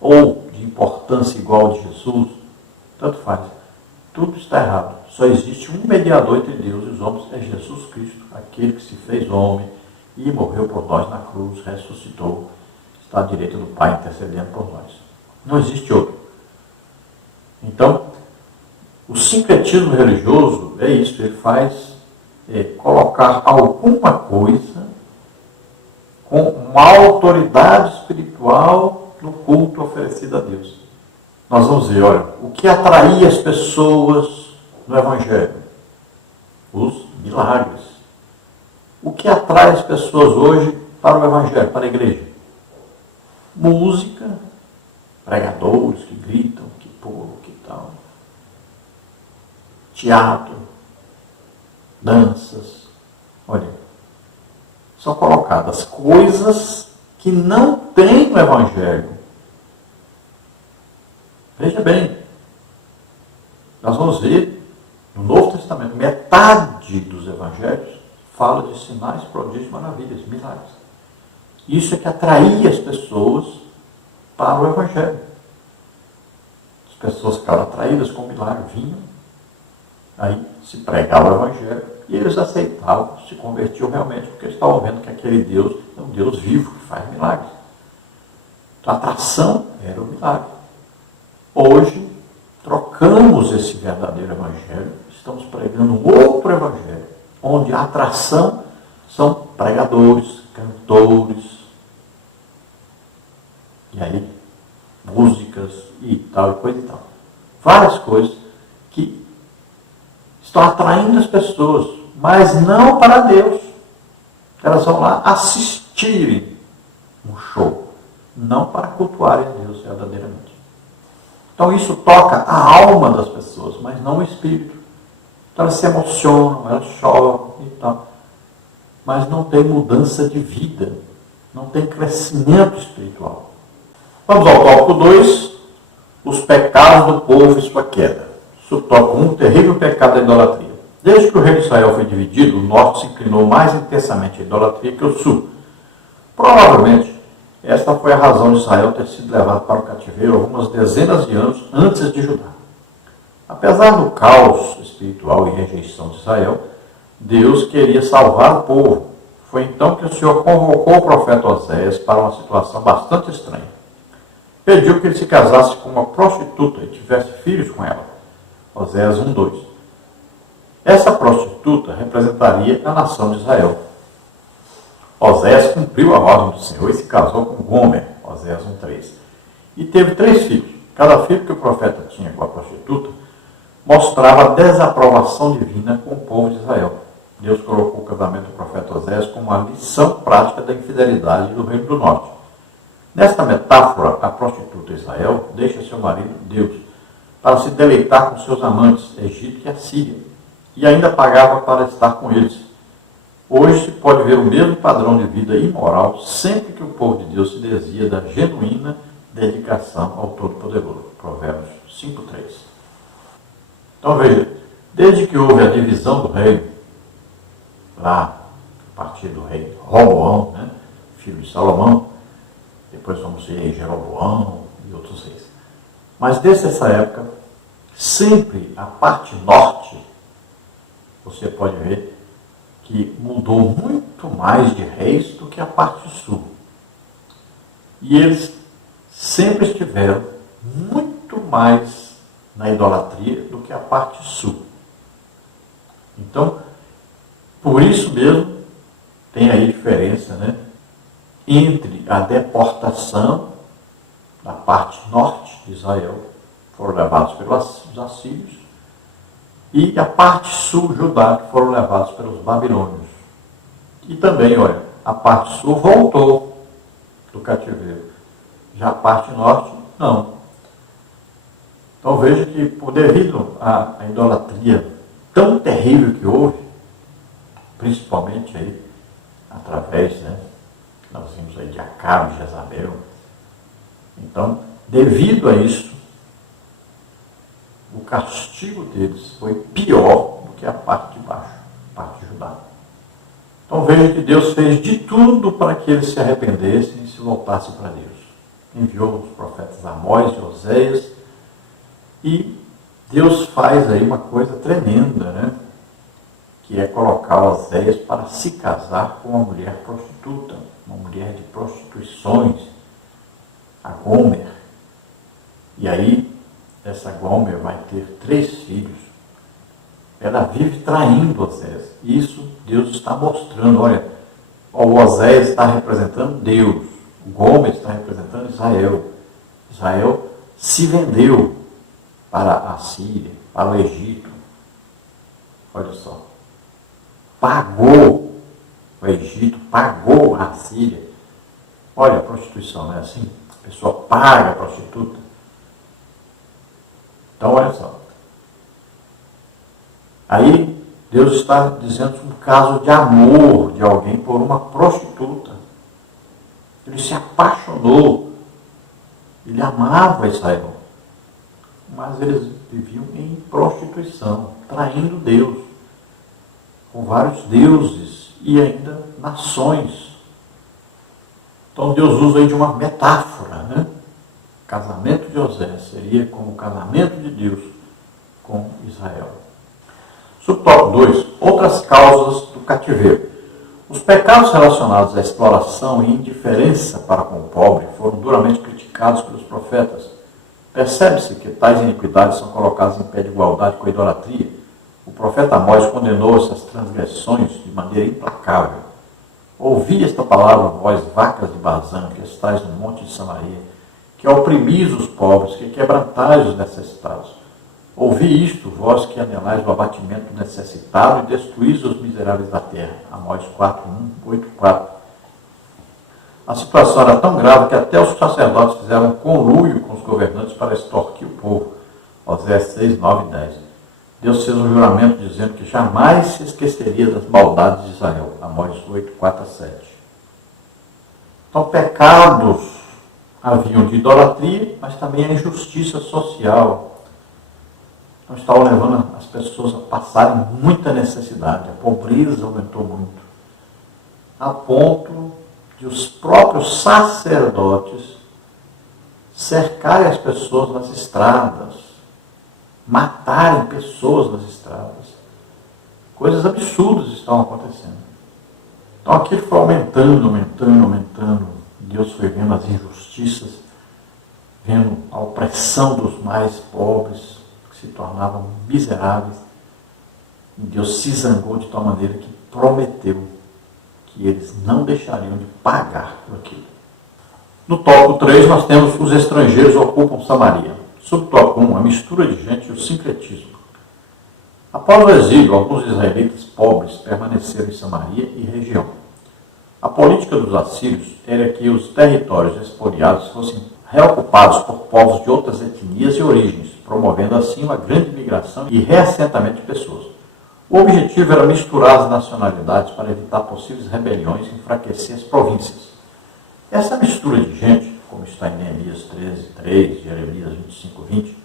ou de importância igual de Jesus, tanto faz. Tudo está errado. Só existe um mediador entre Deus e os homens, é Jesus Cristo, aquele que se fez homem e morreu por nós na cruz, ressuscitou, está à direita do Pai intercedendo por nós. Não existe outro. Então, o sincretismo religioso é isso, ele faz colocar alguma coisa com uma autoridade espiritual no culto oferecido a Deus. Nós vamos ver, olha, o que atraía as pessoas no Evangelho? Os milagres. O que atrai as pessoas hoje para o Evangelho, para a igreja? Música, pregadores que gritam, que pulam, que tal. Teatro, danças. Olha, são colocadas coisas que não tem no Evangelho. Veja bem, Nós vamos ver no Novo Testamento, metade dos evangelhos fala de sinais, prodígios, maravilhas, milagres. Isso é que atraía as pessoas para o evangelho. As pessoas ficaram atraídas com o milagre, vinham, aí se pregava o evangelho e eles aceitavam, se convertiam realmente, porque eles estavam vendo que aquele Deus é um Deus vivo, que faz milagres. Então a atração era o milagre. Hoje, trocamos esse verdadeiro evangelho, estamos pregando um outro evangelho, onde a atração são pregadores, cantores, e aí músicas e tal, e coisa e tal. Várias coisas que estão atraindo as pessoas, mas não para Deus. Elas vão lá assistirem um show, não para cultuarem a Deus verdadeiramente. Então isso toca a alma das pessoas, mas não o espírito. Então elas se emocionam, elas choram e tal. Mas não tem mudança de vida, não tem crescimento espiritual. Vamos ao tópico 2, os pecados do povo e sua queda. Isso toca um terrível pecado da idolatria. Desde que o reino de Israel foi dividido, o norte se inclinou mais intensamente à idolatria que o sul. Provavelmente, esta foi a razão de Israel ter sido levado para o cativeiro algumas dezenas de anos antes de Judá. Apesar do caos espiritual e rejeição de Israel, Deus queria salvar o povo. Foi então que o Senhor convocou o profeta Oséias para uma situação bastante estranha. Pediu que ele se casasse com uma prostituta e tivesse filhos com ela. Oséias 1:2. Essa prostituta representaria a nação de Israel. Oséias cumpriu a ordem do Senhor e se casou com Gomer, Oséias 1:3. E teve 3 filhos. Cada filho que o profeta tinha com a prostituta mostrava a desaprovação divina com o povo de Israel. Deus colocou o casamento do profeta Oséias como uma lição prática da infidelidade do reino do norte. Nesta metáfora, a prostituta Israel deixa seu marido, Deus, para se deleitar com seus amantes, Egito e Assíria, e ainda pagava para estar com eles. Hoje se pode ver o mesmo padrão de vida imoral sempre que o povo de Deus se desvia da genuína dedicação ao Todo-Poderoso. Provérbios 5:3. Então veja, desde que houve a divisão do reino, lá a partir do rei Roboão, filho de Salomão, depois vamos ver Jeroboão e outros reis. Mas desde essa época, sempre a parte norte, você pode ver que mudou muito mais de reis do que a parte sul. E eles sempre estiveram muito mais na idolatria do que a parte sul. Então, por isso mesmo, tem aí diferença, entre a deportação da parte norte de Israel, foram levados pelos assírios, e a parte sul, Judá, que foram levados pelos babilônios. E também, olha, a parte sul voltou do cativeiro. Já a parte norte, não. Então veja que, devido à idolatria tão terrível que houve, principalmente aí, através, nós vimos aí de Acabe e Jezabel. Então, devido a isso, o castigo deles foi pior do que a parte de baixo, a parte de Judá. Então veja que Deus fez de tudo para que eles se arrependessem e se voltassem para Deus. Enviou os profetas Amós e Oséias, e Deus faz aí uma coisa tremenda, que é colocar Oséias para se casar com uma mulher prostituta, uma mulher de prostituições, a Gomer. E aí, essa Gomer vai ter 3 filhos. Ela vive traindo Oséias. Isso Deus está mostrando. Olha, o Oséias está representando Deus. O Gomer está representando Israel. Israel se vendeu para a Síria, para o Egito. Olha só. Pagou o Egito, pagou a Síria. Olha a prostituição, não é assim? A pessoa paga a prostituta. Então, olha só. Aí, Deus está dizendo um caso de amor de alguém por uma prostituta. Ele se apaixonou. Ele amava Israel. Mas eles viviam em prostituição, traindo Deus, com vários deuses e ainda nações. Então Deus usa aí de uma metáfora, né? O casamento de José seria como o casamento de Deus com Israel. Subtópico 2. Outras causas do cativeiro. Os pecados relacionados à exploração e indiferença para com o pobre foram duramente criticados pelos profetas. Percebe-se que tais iniquidades são colocadas em pé de igualdade com a idolatria. O profeta Amós condenou essas transgressões de maneira implacável. Ouvi esta palavra, vós vacas de Bazã, que estáis no monte de Samaria, que oprimis os pobres, que quebrantais os necessitados. Ouvi isto, vós que anelais o abatimento do necessitado e destruís os miseráveis da terra. Amós 4:1-8:4. A situação era tão grave que até os sacerdotes fizeram um conluio com os governantes para extorquir o povo. Oséias 6:9-10. Deus fez um juramento dizendo que jamais se esqueceria das maldades de Israel. Amós 8:4-7. Então, pecados haviam de idolatria, mas também a injustiça social. Então, estavam levando as pessoas a passarem muita necessidade. A pobreza aumentou muito, a ponto de os próprios sacerdotes cercarem as pessoas nas estradas, matarem pessoas nas estradas. Coisas absurdas estavam acontecendo. Então aquilo foi aumentando. Deus foi vendo as injustiças, vendo a opressão dos mais pobres, que se tornavam miseráveis. E Deus se zangou de tal maneira que prometeu que eles não deixariam de pagar por aquilo. No tópico 3, nós temos os estrangeiros ocupam Samaria. Subtópico 1, a mistura de gente e o sincretismo. Após o exílio, alguns israelitas pobres permaneceram em Samaria e região. A política dos assírios era que os territórios expoliados fossem reocupados por povos de outras etnias e origens, promovendo assim uma grande migração e reassentamento de pessoas. O objetivo era misturar as nacionalidades para evitar possíveis rebeliões e enfraquecer as províncias. Essa mistura de gente, como está em Neemias 13:3, Jeremias 25:20,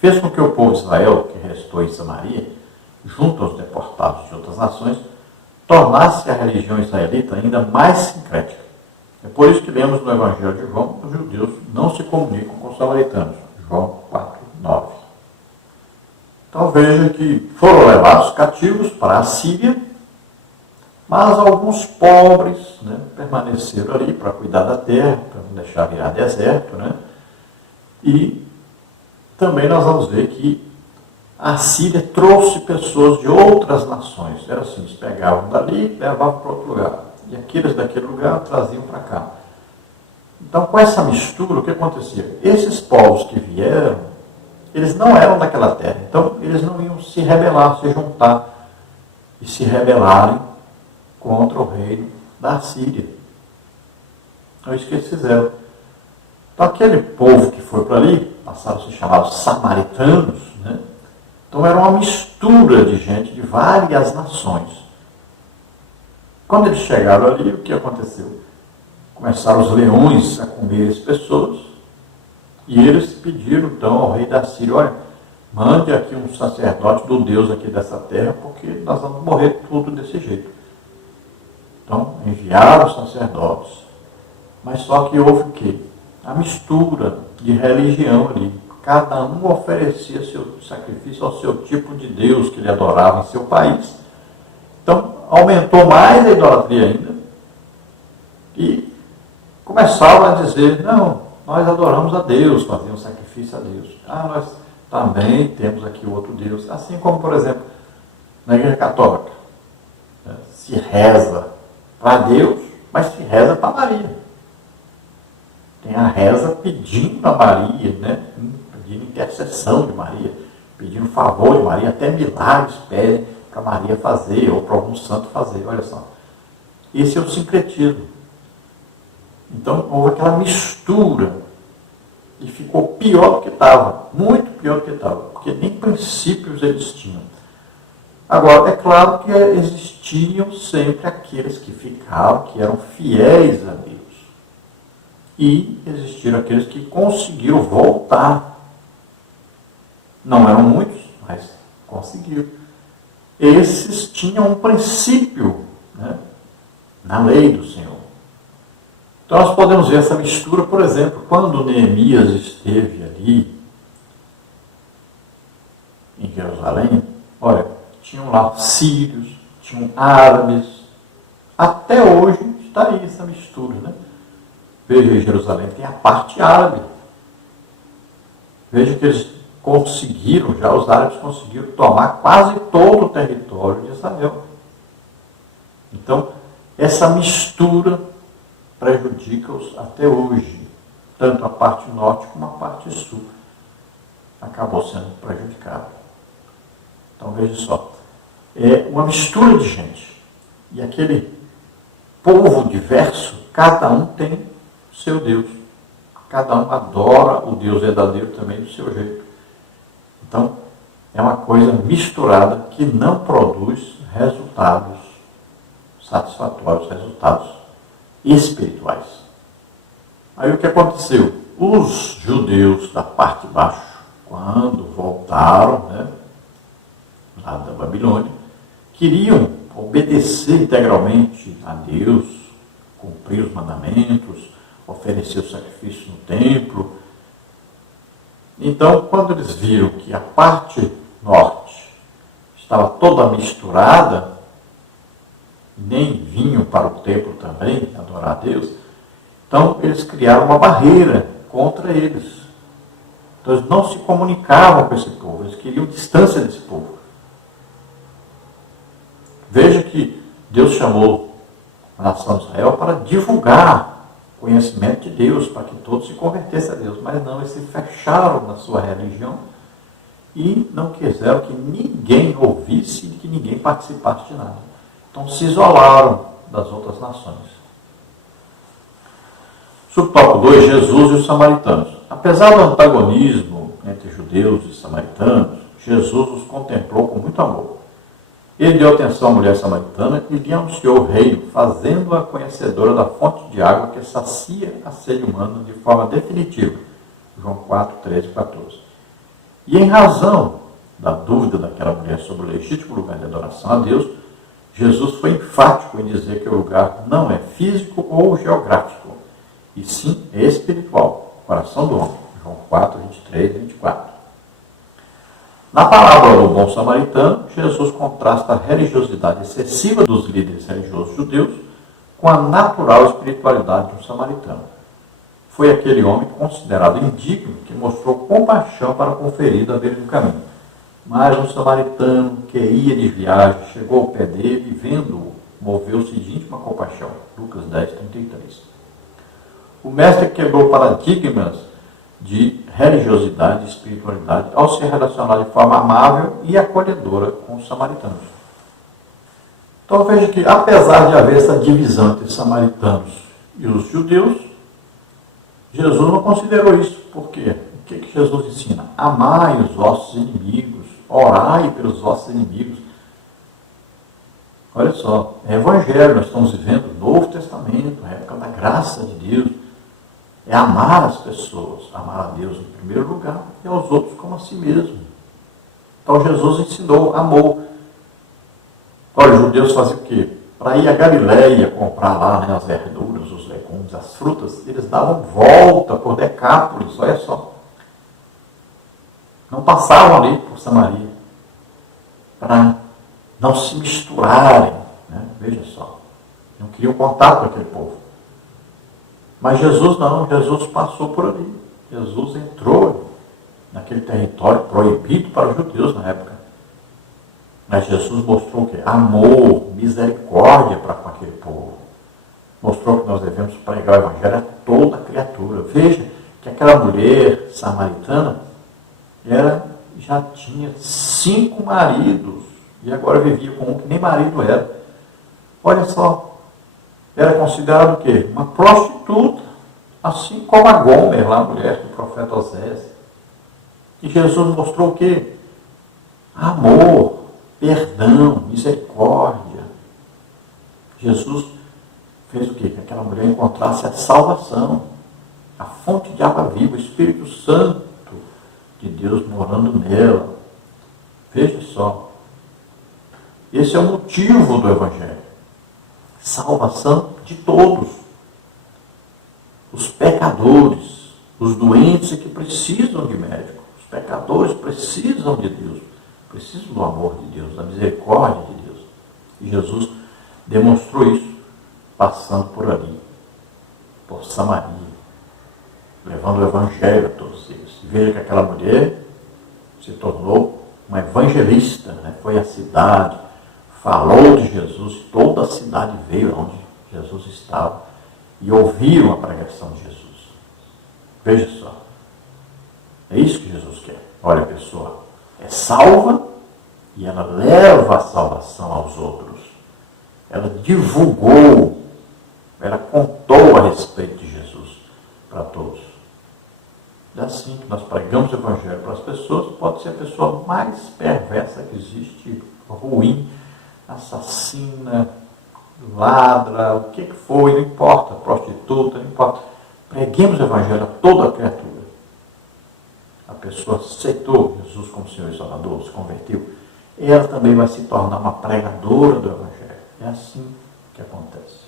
fez com que o povo de Israel, que restou em Samaria, junto aos deportados de outras nações, tornasse a religião israelita ainda mais sincrética. É por isso que lemos no Evangelho de João que os judeus não se comunicam com os samaritanos. João 4:9. Então veja que foram levados cativos para a Síria, mas alguns pobres, né, permaneceram ali para cuidar da terra, para não deixar virar deserto, né? E também nós vamos ver que a Síria trouxe pessoas de outras nações. Era assim, eles pegavam dali e levavam para outro lugar. E aqueles daquele lugar traziam para cá. Então, com essa mistura, o que acontecia? Esses povos que vieram, eles não eram daquela terra. Então, eles não iam se rebelar, se juntar e se rebelarem contra o reino da Síria. Então, isso que eles fizeram. Então, aquele povo que foi para ali, passaram a se chamar os samaritanos, né? Então, era uma mistura de gente de várias nações. Quando eles chegaram ali, o que aconteceu? Começaram os leões a comer as pessoas, e eles pediram então ao rei da Síria: olha, mande aqui um sacerdote do Deus aqui dessa terra, porque nós vamos morrer tudo desse jeito. Então, enviaram os sacerdotes, mas só que houve o quê? A mistura de religião ali. Cada um oferecia seu sacrifício ao seu tipo de Deus que ele adorava em seu país. Então, aumentou mais a idolatria ainda. E começaram a dizer: não, nós adoramos a Deus, fazíamos sacrifício a Deus. Nós também temos aqui outro Deus. Assim como, por exemplo, na Igreja Católica, né, se reza para Deus, mas se reza para Maria. Tem a reza pedindo a Maria, né, pedindo intercessão de Maria, pedindo favor de Maria, até milagres pedem para Maria fazer, ou para algum santo fazer. Olha só. Esse é o sincretismo. Então, houve aquela mistura e ficou pior do que estava, muito pior do que estava, porque nem princípios eles tinham. Agora, é claro que existiam sempre aqueles que ficavam, que eram fiéis a Deus. E existiram aqueles que conseguiram voltar. Não eram muitos, mas conseguiram. Esses tinham um princípio, né, na lei do Senhor. Então nós podemos ver essa mistura, por exemplo, quando Neemias esteve ali em Jerusalém, olha, tinham lá sírios, tinham árabes, até hoje está aí essa mistura, né? Veja, em Jerusalém tem a parte árabe. Veja que eles conseguiram, já os árabes conseguiram tomar quase todo o território de Israel. Então, essa mistura prejudica-os até hoje. Tanto a parte norte como a parte sul acabou sendo prejudicada. Então, veja só. É uma mistura de gente. E aquele povo diverso, cada um tem seu Deus. Cada um adora o Deus verdadeiro também do seu jeito. Então, é uma coisa misturada que não produz resultados satisfatórios, resultados espirituais. Aí o que aconteceu? Os judeus da parte de baixo, quando voltaram, né, lá da Babilônia, queriam obedecer integralmente a Deus, cumprir os mandamentos, oferecer o sacrifício no templo. Então, quando eles viram que a parte norte estava toda misturada, nem vinham para o templo também adorar a Deus, então eles criaram uma barreira contra eles. Então eles não se comunicavam com esse povo, eles queriam distância desse povo. Veja que Deus chamou a nação de Israel para divulgar o conhecimento de Deus, para que todos se convertessem a Deus. Mas não, eles se fecharam na sua religião e não quiseram que ninguém ouvisse e que ninguém participasse de nada. Então se isolaram das outras nações. Subtópico 2, Jesus e os samaritanos. Apesar do antagonismo entre judeus e samaritanos, Jesus os contemplou com muito amor. Ele deu atenção à mulher samaritana e lhe anunciou o reino, fazendo-a conhecedora da fonte de água que sacia a sede humana de forma definitiva. João 4, 13 e 14. E em razão da dúvida daquela mulher sobre o legítimo lugar de adoração a Deus, Jesus foi enfático em dizer que o lugar não é físico ou geográfico, e sim espiritual, o coração do homem. João 4, 23 e 24. Na parábola do bom samaritano, Jesus contrasta a religiosidade excessiva dos líderes religiosos judeus com a natural espiritualidade de um samaritano. Foi aquele homem considerado indigno que mostrou compaixão para com o ferido à beira do caminho. Mas um samaritano que ia de viagem chegou ao pé dele e, vendo-o, moveu-se de íntima compaixão. Lucas 10, 33. O mestre quebrou paradigmas de religiosidade e espiritualidade ao se relacionar de forma amável e acolhedora com os samaritanos. Então veja que, apesar de haver essa divisão entre os samaritanos e os judeus, Jesus não considerou isso. Por quê? O que Jesus ensina? Amai os vossos inimigos, orai pelos vossos inimigos. Olha só, é evangelho, nós estamos vivendo o Novo Testamento, a época da graça de Deus. É amar as pessoas, amar a Deus em primeiro lugar e aos outros como a si mesmo. Então Jesus ensinou, amou. Olha, os judeus faziam o quê? Para ir a Galileia comprar lá, né, as verduras, os legumes, as frutas, eles davam volta por Decápolis, olha só. Não passavam ali por Samaria, para não se misturarem, né? Veja só. Não queriam contato com aquele povo. Mas Jesus não, Jesus passou por ali. Jesus entrou naquele território proibido para os judeus na época. Mas Jesus mostrou o quê? Amor, misericórdia para com aquele povo. Mostrou que nós devemos pregar o evangelho a toda criatura. Veja que aquela mulher samaritana, ela já tinha 5 maridos e agora vivia com um que nem marido era. Olha só. Era considerado o quê? Uma prostituta, assim como a Gomer, lá a mulher do profeta Osés. E Jesus mostrou o quê? Amor, perdão, misericórdia. Jesus fez o quê? Que aquela mulher encontrasse a salvação, a fonte de água viva, o Espírito Santo de Deus morando nela. Veja só. Esse é o motivo do Evangelho. Salvação de todos. Os pecadores, os doentes que precisam de médico. Os pecadores precisam de Deus. Precisam do amor de Deus, da misericórdia de Deus. E Jesus demonstrou isso passando por ali, por Samaria, levando o Evangelho a todos eles. E veja que aquela mulher se tornou uma evangelista, né? Foi à cidade, falou de Jesus, toda a cidade veio onde Jesus estava e ouviram a pregação de Jesus. Veja só, é isso que Jesus quer. Olha, a pessoa é salva e ela leva a salvação aos outros. Ela divulgou, ela contou a respeito de Jesus para todos. É assim que nós pregamos o Evangelho para as pessoas. Pode ser a pessoa mais perversa que existe, ruim, assassina, ladra, o que for, não importa, prostituta, não importa. Preguemos o Evangelho a toda a criatura. A pessoa aceitou Jesus como Senhor e Salvador, se converteu. Ela também vai se tornar uma pregadora do Evangelho. É assim que acontece.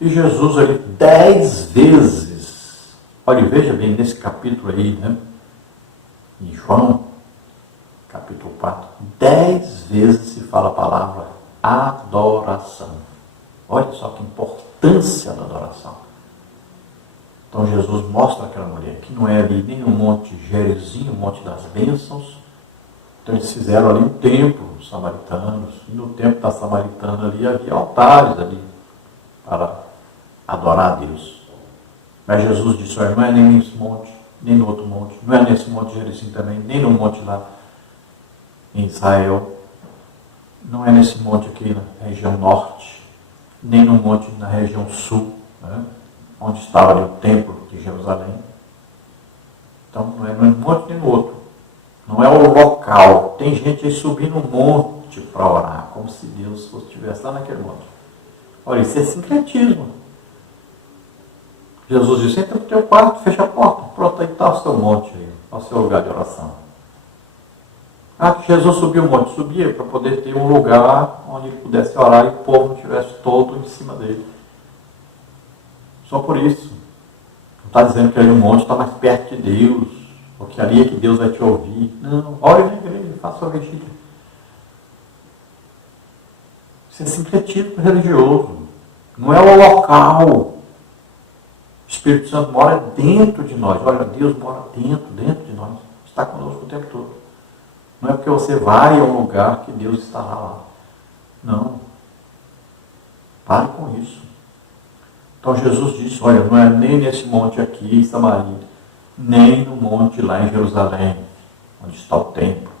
E Jesus, ele 10 vezes, olha, veja bem nesse capítulo aí, né? Em João, capítulo 4, 10 vezes se fala a palavra adoração. Olha só que importância da adoração. Então Jesus mostra aquela mulher que não é ali nem no Monte Gerizim, o Monte das Bênçãos. Então eles fizeram ali um templo, os samaritanos, e no templo da Samaritana ali havia altares ali para adorar a Deus. Mas Jesus disse, olha, não é nem nesse monte, nem no outro monte, não é nesse Monte Gerizim também, nem no monte lá em Israel, não é nesse monte aqui na região norte, nem no monte na região sul, né, onde estava ali o templo de Jerusalém. Então não é no monte nem no outro. Não é o local. Tem gente aí subindo um monte para orar, como se Deus estivesse lá naquele monte. Olha, isso é sincretismo. Jesus disse, entra no teu quarto, fecha a porta, pronto, aí está o seu monte aí, o seu lugar de oração. Ah, que Jesus subiu o monte, subia para poder ter um lugar onde ele pudesse orar e o povo não estivesse todo em cima dele. Só por isso. Não está dizendo que ali no monte está mais perto de Deus, ou que ali é que Deus vai te ouvir. Não, ore na igreja, faça a vigília. Isso é sincretismo religioso. Não é o local. O Espírito Santo mora dentro de nós. Olha, Deus mora dentro de nós. Está conosco o tempo todo. Não é porque você vai a um lugar que Deus estará lá. Não. Pare com isso. Então Jesus disse, olha, não é nem nesse monte aqui em Samaria, nem no monte lá em Jerusalém, onde está o templo.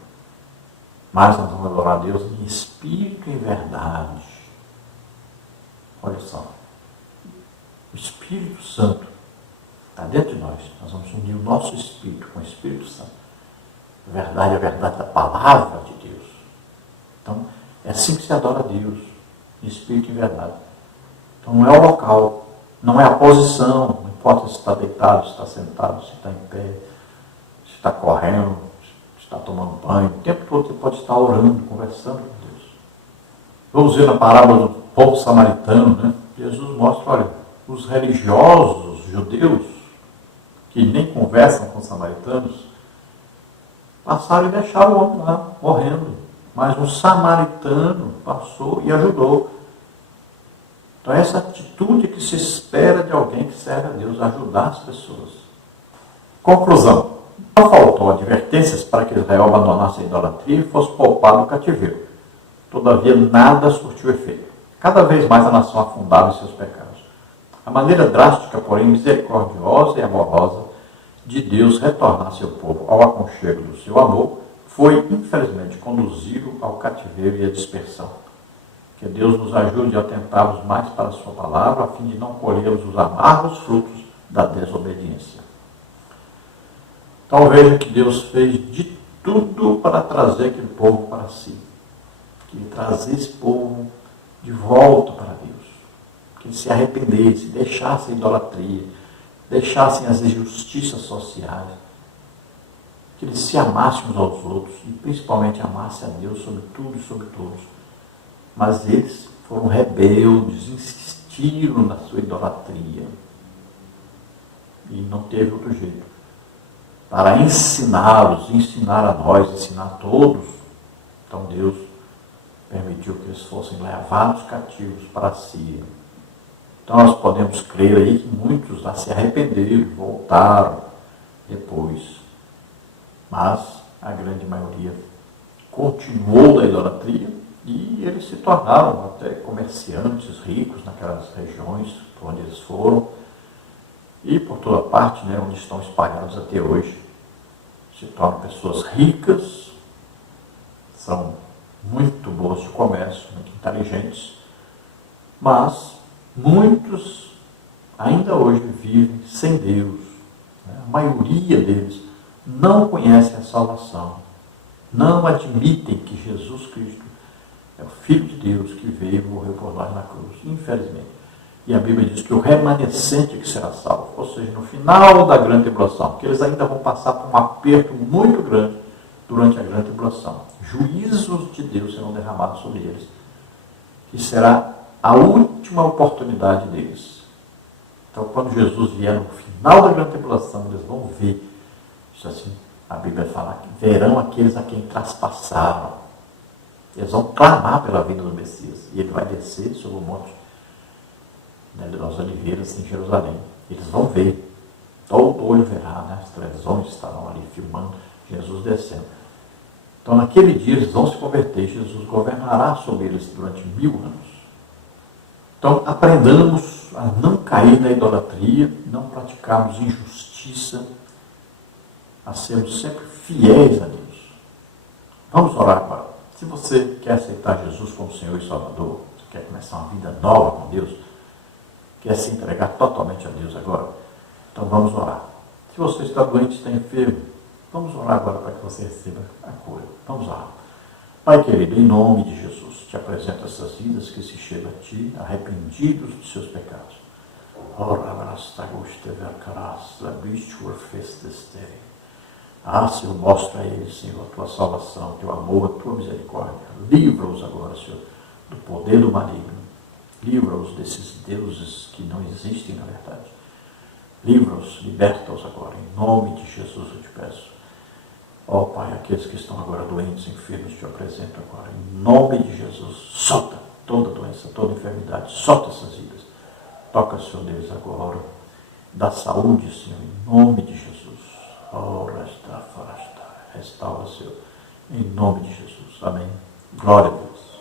Mas nós vamos adorar a Deus em espírito e em verdade. Olha só. O Espírito Santo está dentro de nós. Nós vamos unir o nosso espírito com o Espírito Santo. A verdade é a verdade da palavra de Deus. Então, é assim que se adora a Deus, em espírito e em verdade. Então, não é o local, não é a posição, não importa se está deitado, se está sentado, se está em pé, se está correndo, se está tomando banho. O tempo todo você pode estar orando, conversando com Deus. Vamos ver na parábola do povo samaritano, né? Jesus mostra, olha, os religiosos judeus, que nem conversam com os samaritanos, passaram e deixaram o homem lá, morrendo. Mas um samaritano passou e ajudou. Então, essa atitude que se espera de alguém que serve a Deus, ajudar as pessoas. Conclusão. Não faltou advertências para que Israel abandonasse a idolatria e fosse poupado do cativeiro. Todavia, nada surtiu efeito. Cada vez mais a nação afundava em seus pecados. A maneira drástica, porém misericordiosa e amorosa de Deus retornar seu povo ao aconchego do seu amor foi, infelizmente, conduzi-lo ao cativeiro e à dispersão. Que Deus nos ajude a atentarmos mais para a sua palavra, a fim de não colhermos os amargos frutos da desobediência. Então veja que Deus fez de tudo para trazer aquele povo para si. Que ele trazia esse povo de volta para Deus. Que ele se arrependesse, deixasse a idolatria, deixassem as injustiças sociais. que eles se amassem uns aos outros e principalmente amassem a Deus sobre tudo e sobre todos. Mas eles foram rebeldes, insistiram na sua idolatria. E não teve outro jeito. Para ensiná-los, ensinar a nós, ensinar a todos, então Deus permitiu que eles fossem levados cativos para a Síria. Então nós podemos crer aí que muitos já se arrependeram, voltaram depois. Mas a grande maioria continuou da idolatria e eles se tornaram até comerciantes ricos naquelas regiões por onde eles foram. E por toda parte, né, onde estão espalhados até hoje, se tornam pessoas ricas, são muito boas de comércio, muito inteligentes, mas muitos ainda hoje vivem sem Deus. Né? A maioria deles não conhecem a salvação, não admitem que Jesus Cristo é o Filho de Deus que veio e morreu por nós na cruz, infelizmente. E a Bíblia diz que o remanescente que será salvo, ou seja, no final da grande tribulação, que eles ainda vão passar por um aperto muito grande durante a grande tribulação. Juízos de Deus serão derramados sobre eles, que será a última oportunidade deles. Então, quando Jesus vier no final da grande tribulação, eles vão ver, isso assim, a Bíblia fala que verão aqueles a quem traspassaram. Eles vão clamar pela vinda do Messias, e ele vai descer sobre o monte das Oliveiras em Jerusalém. Eles vão ver, todo olho verá, né? As televisões estarão ali filmando Jesus descendo. Então naquele dia eles vão se converter, Jesus governará sobre eles durante 1000 anos. Então aprendamos a não cair na idolatria, não praticarmos injustiça, a sermos sempre fiéis a Deus. Vamos orar agora. Se você quer aceitar Jesus como Senhor e Salvador, quer começar uma vida nova com Deus, quer se entregar totalmente a Deus agora, então vamos orar. Se você está doente, está enfermo, vamos orar agora para que você receba a cura. Vamos orar. Pai querido, em nome de Jesus, te apresento essas vidas que se chegam a ti, arrependidos dos seus pecados. Ah, Senhor, mostra a eles, Senhor, a tua salvação, teu amor, a tua misericórdia. Livra-os agora, Senhor, do poder do maligno. Livra-os desses deuses que não existem na verdade. Livra-os, liberta-os agora, em nome de Jesus eu te peço. Ó Pai, aqueles que estão agora doentes, enfermos, te apresento agora, em nome de Jesus. Solta toda doença, toda enfermidade, solta essas vidas. Toca, Senhor Deus, agora. Dá saúde, Senhor, em nome de Jesus. Oh, restaura, Senhor, em nome de Jesus. Amém. Glória a Deus.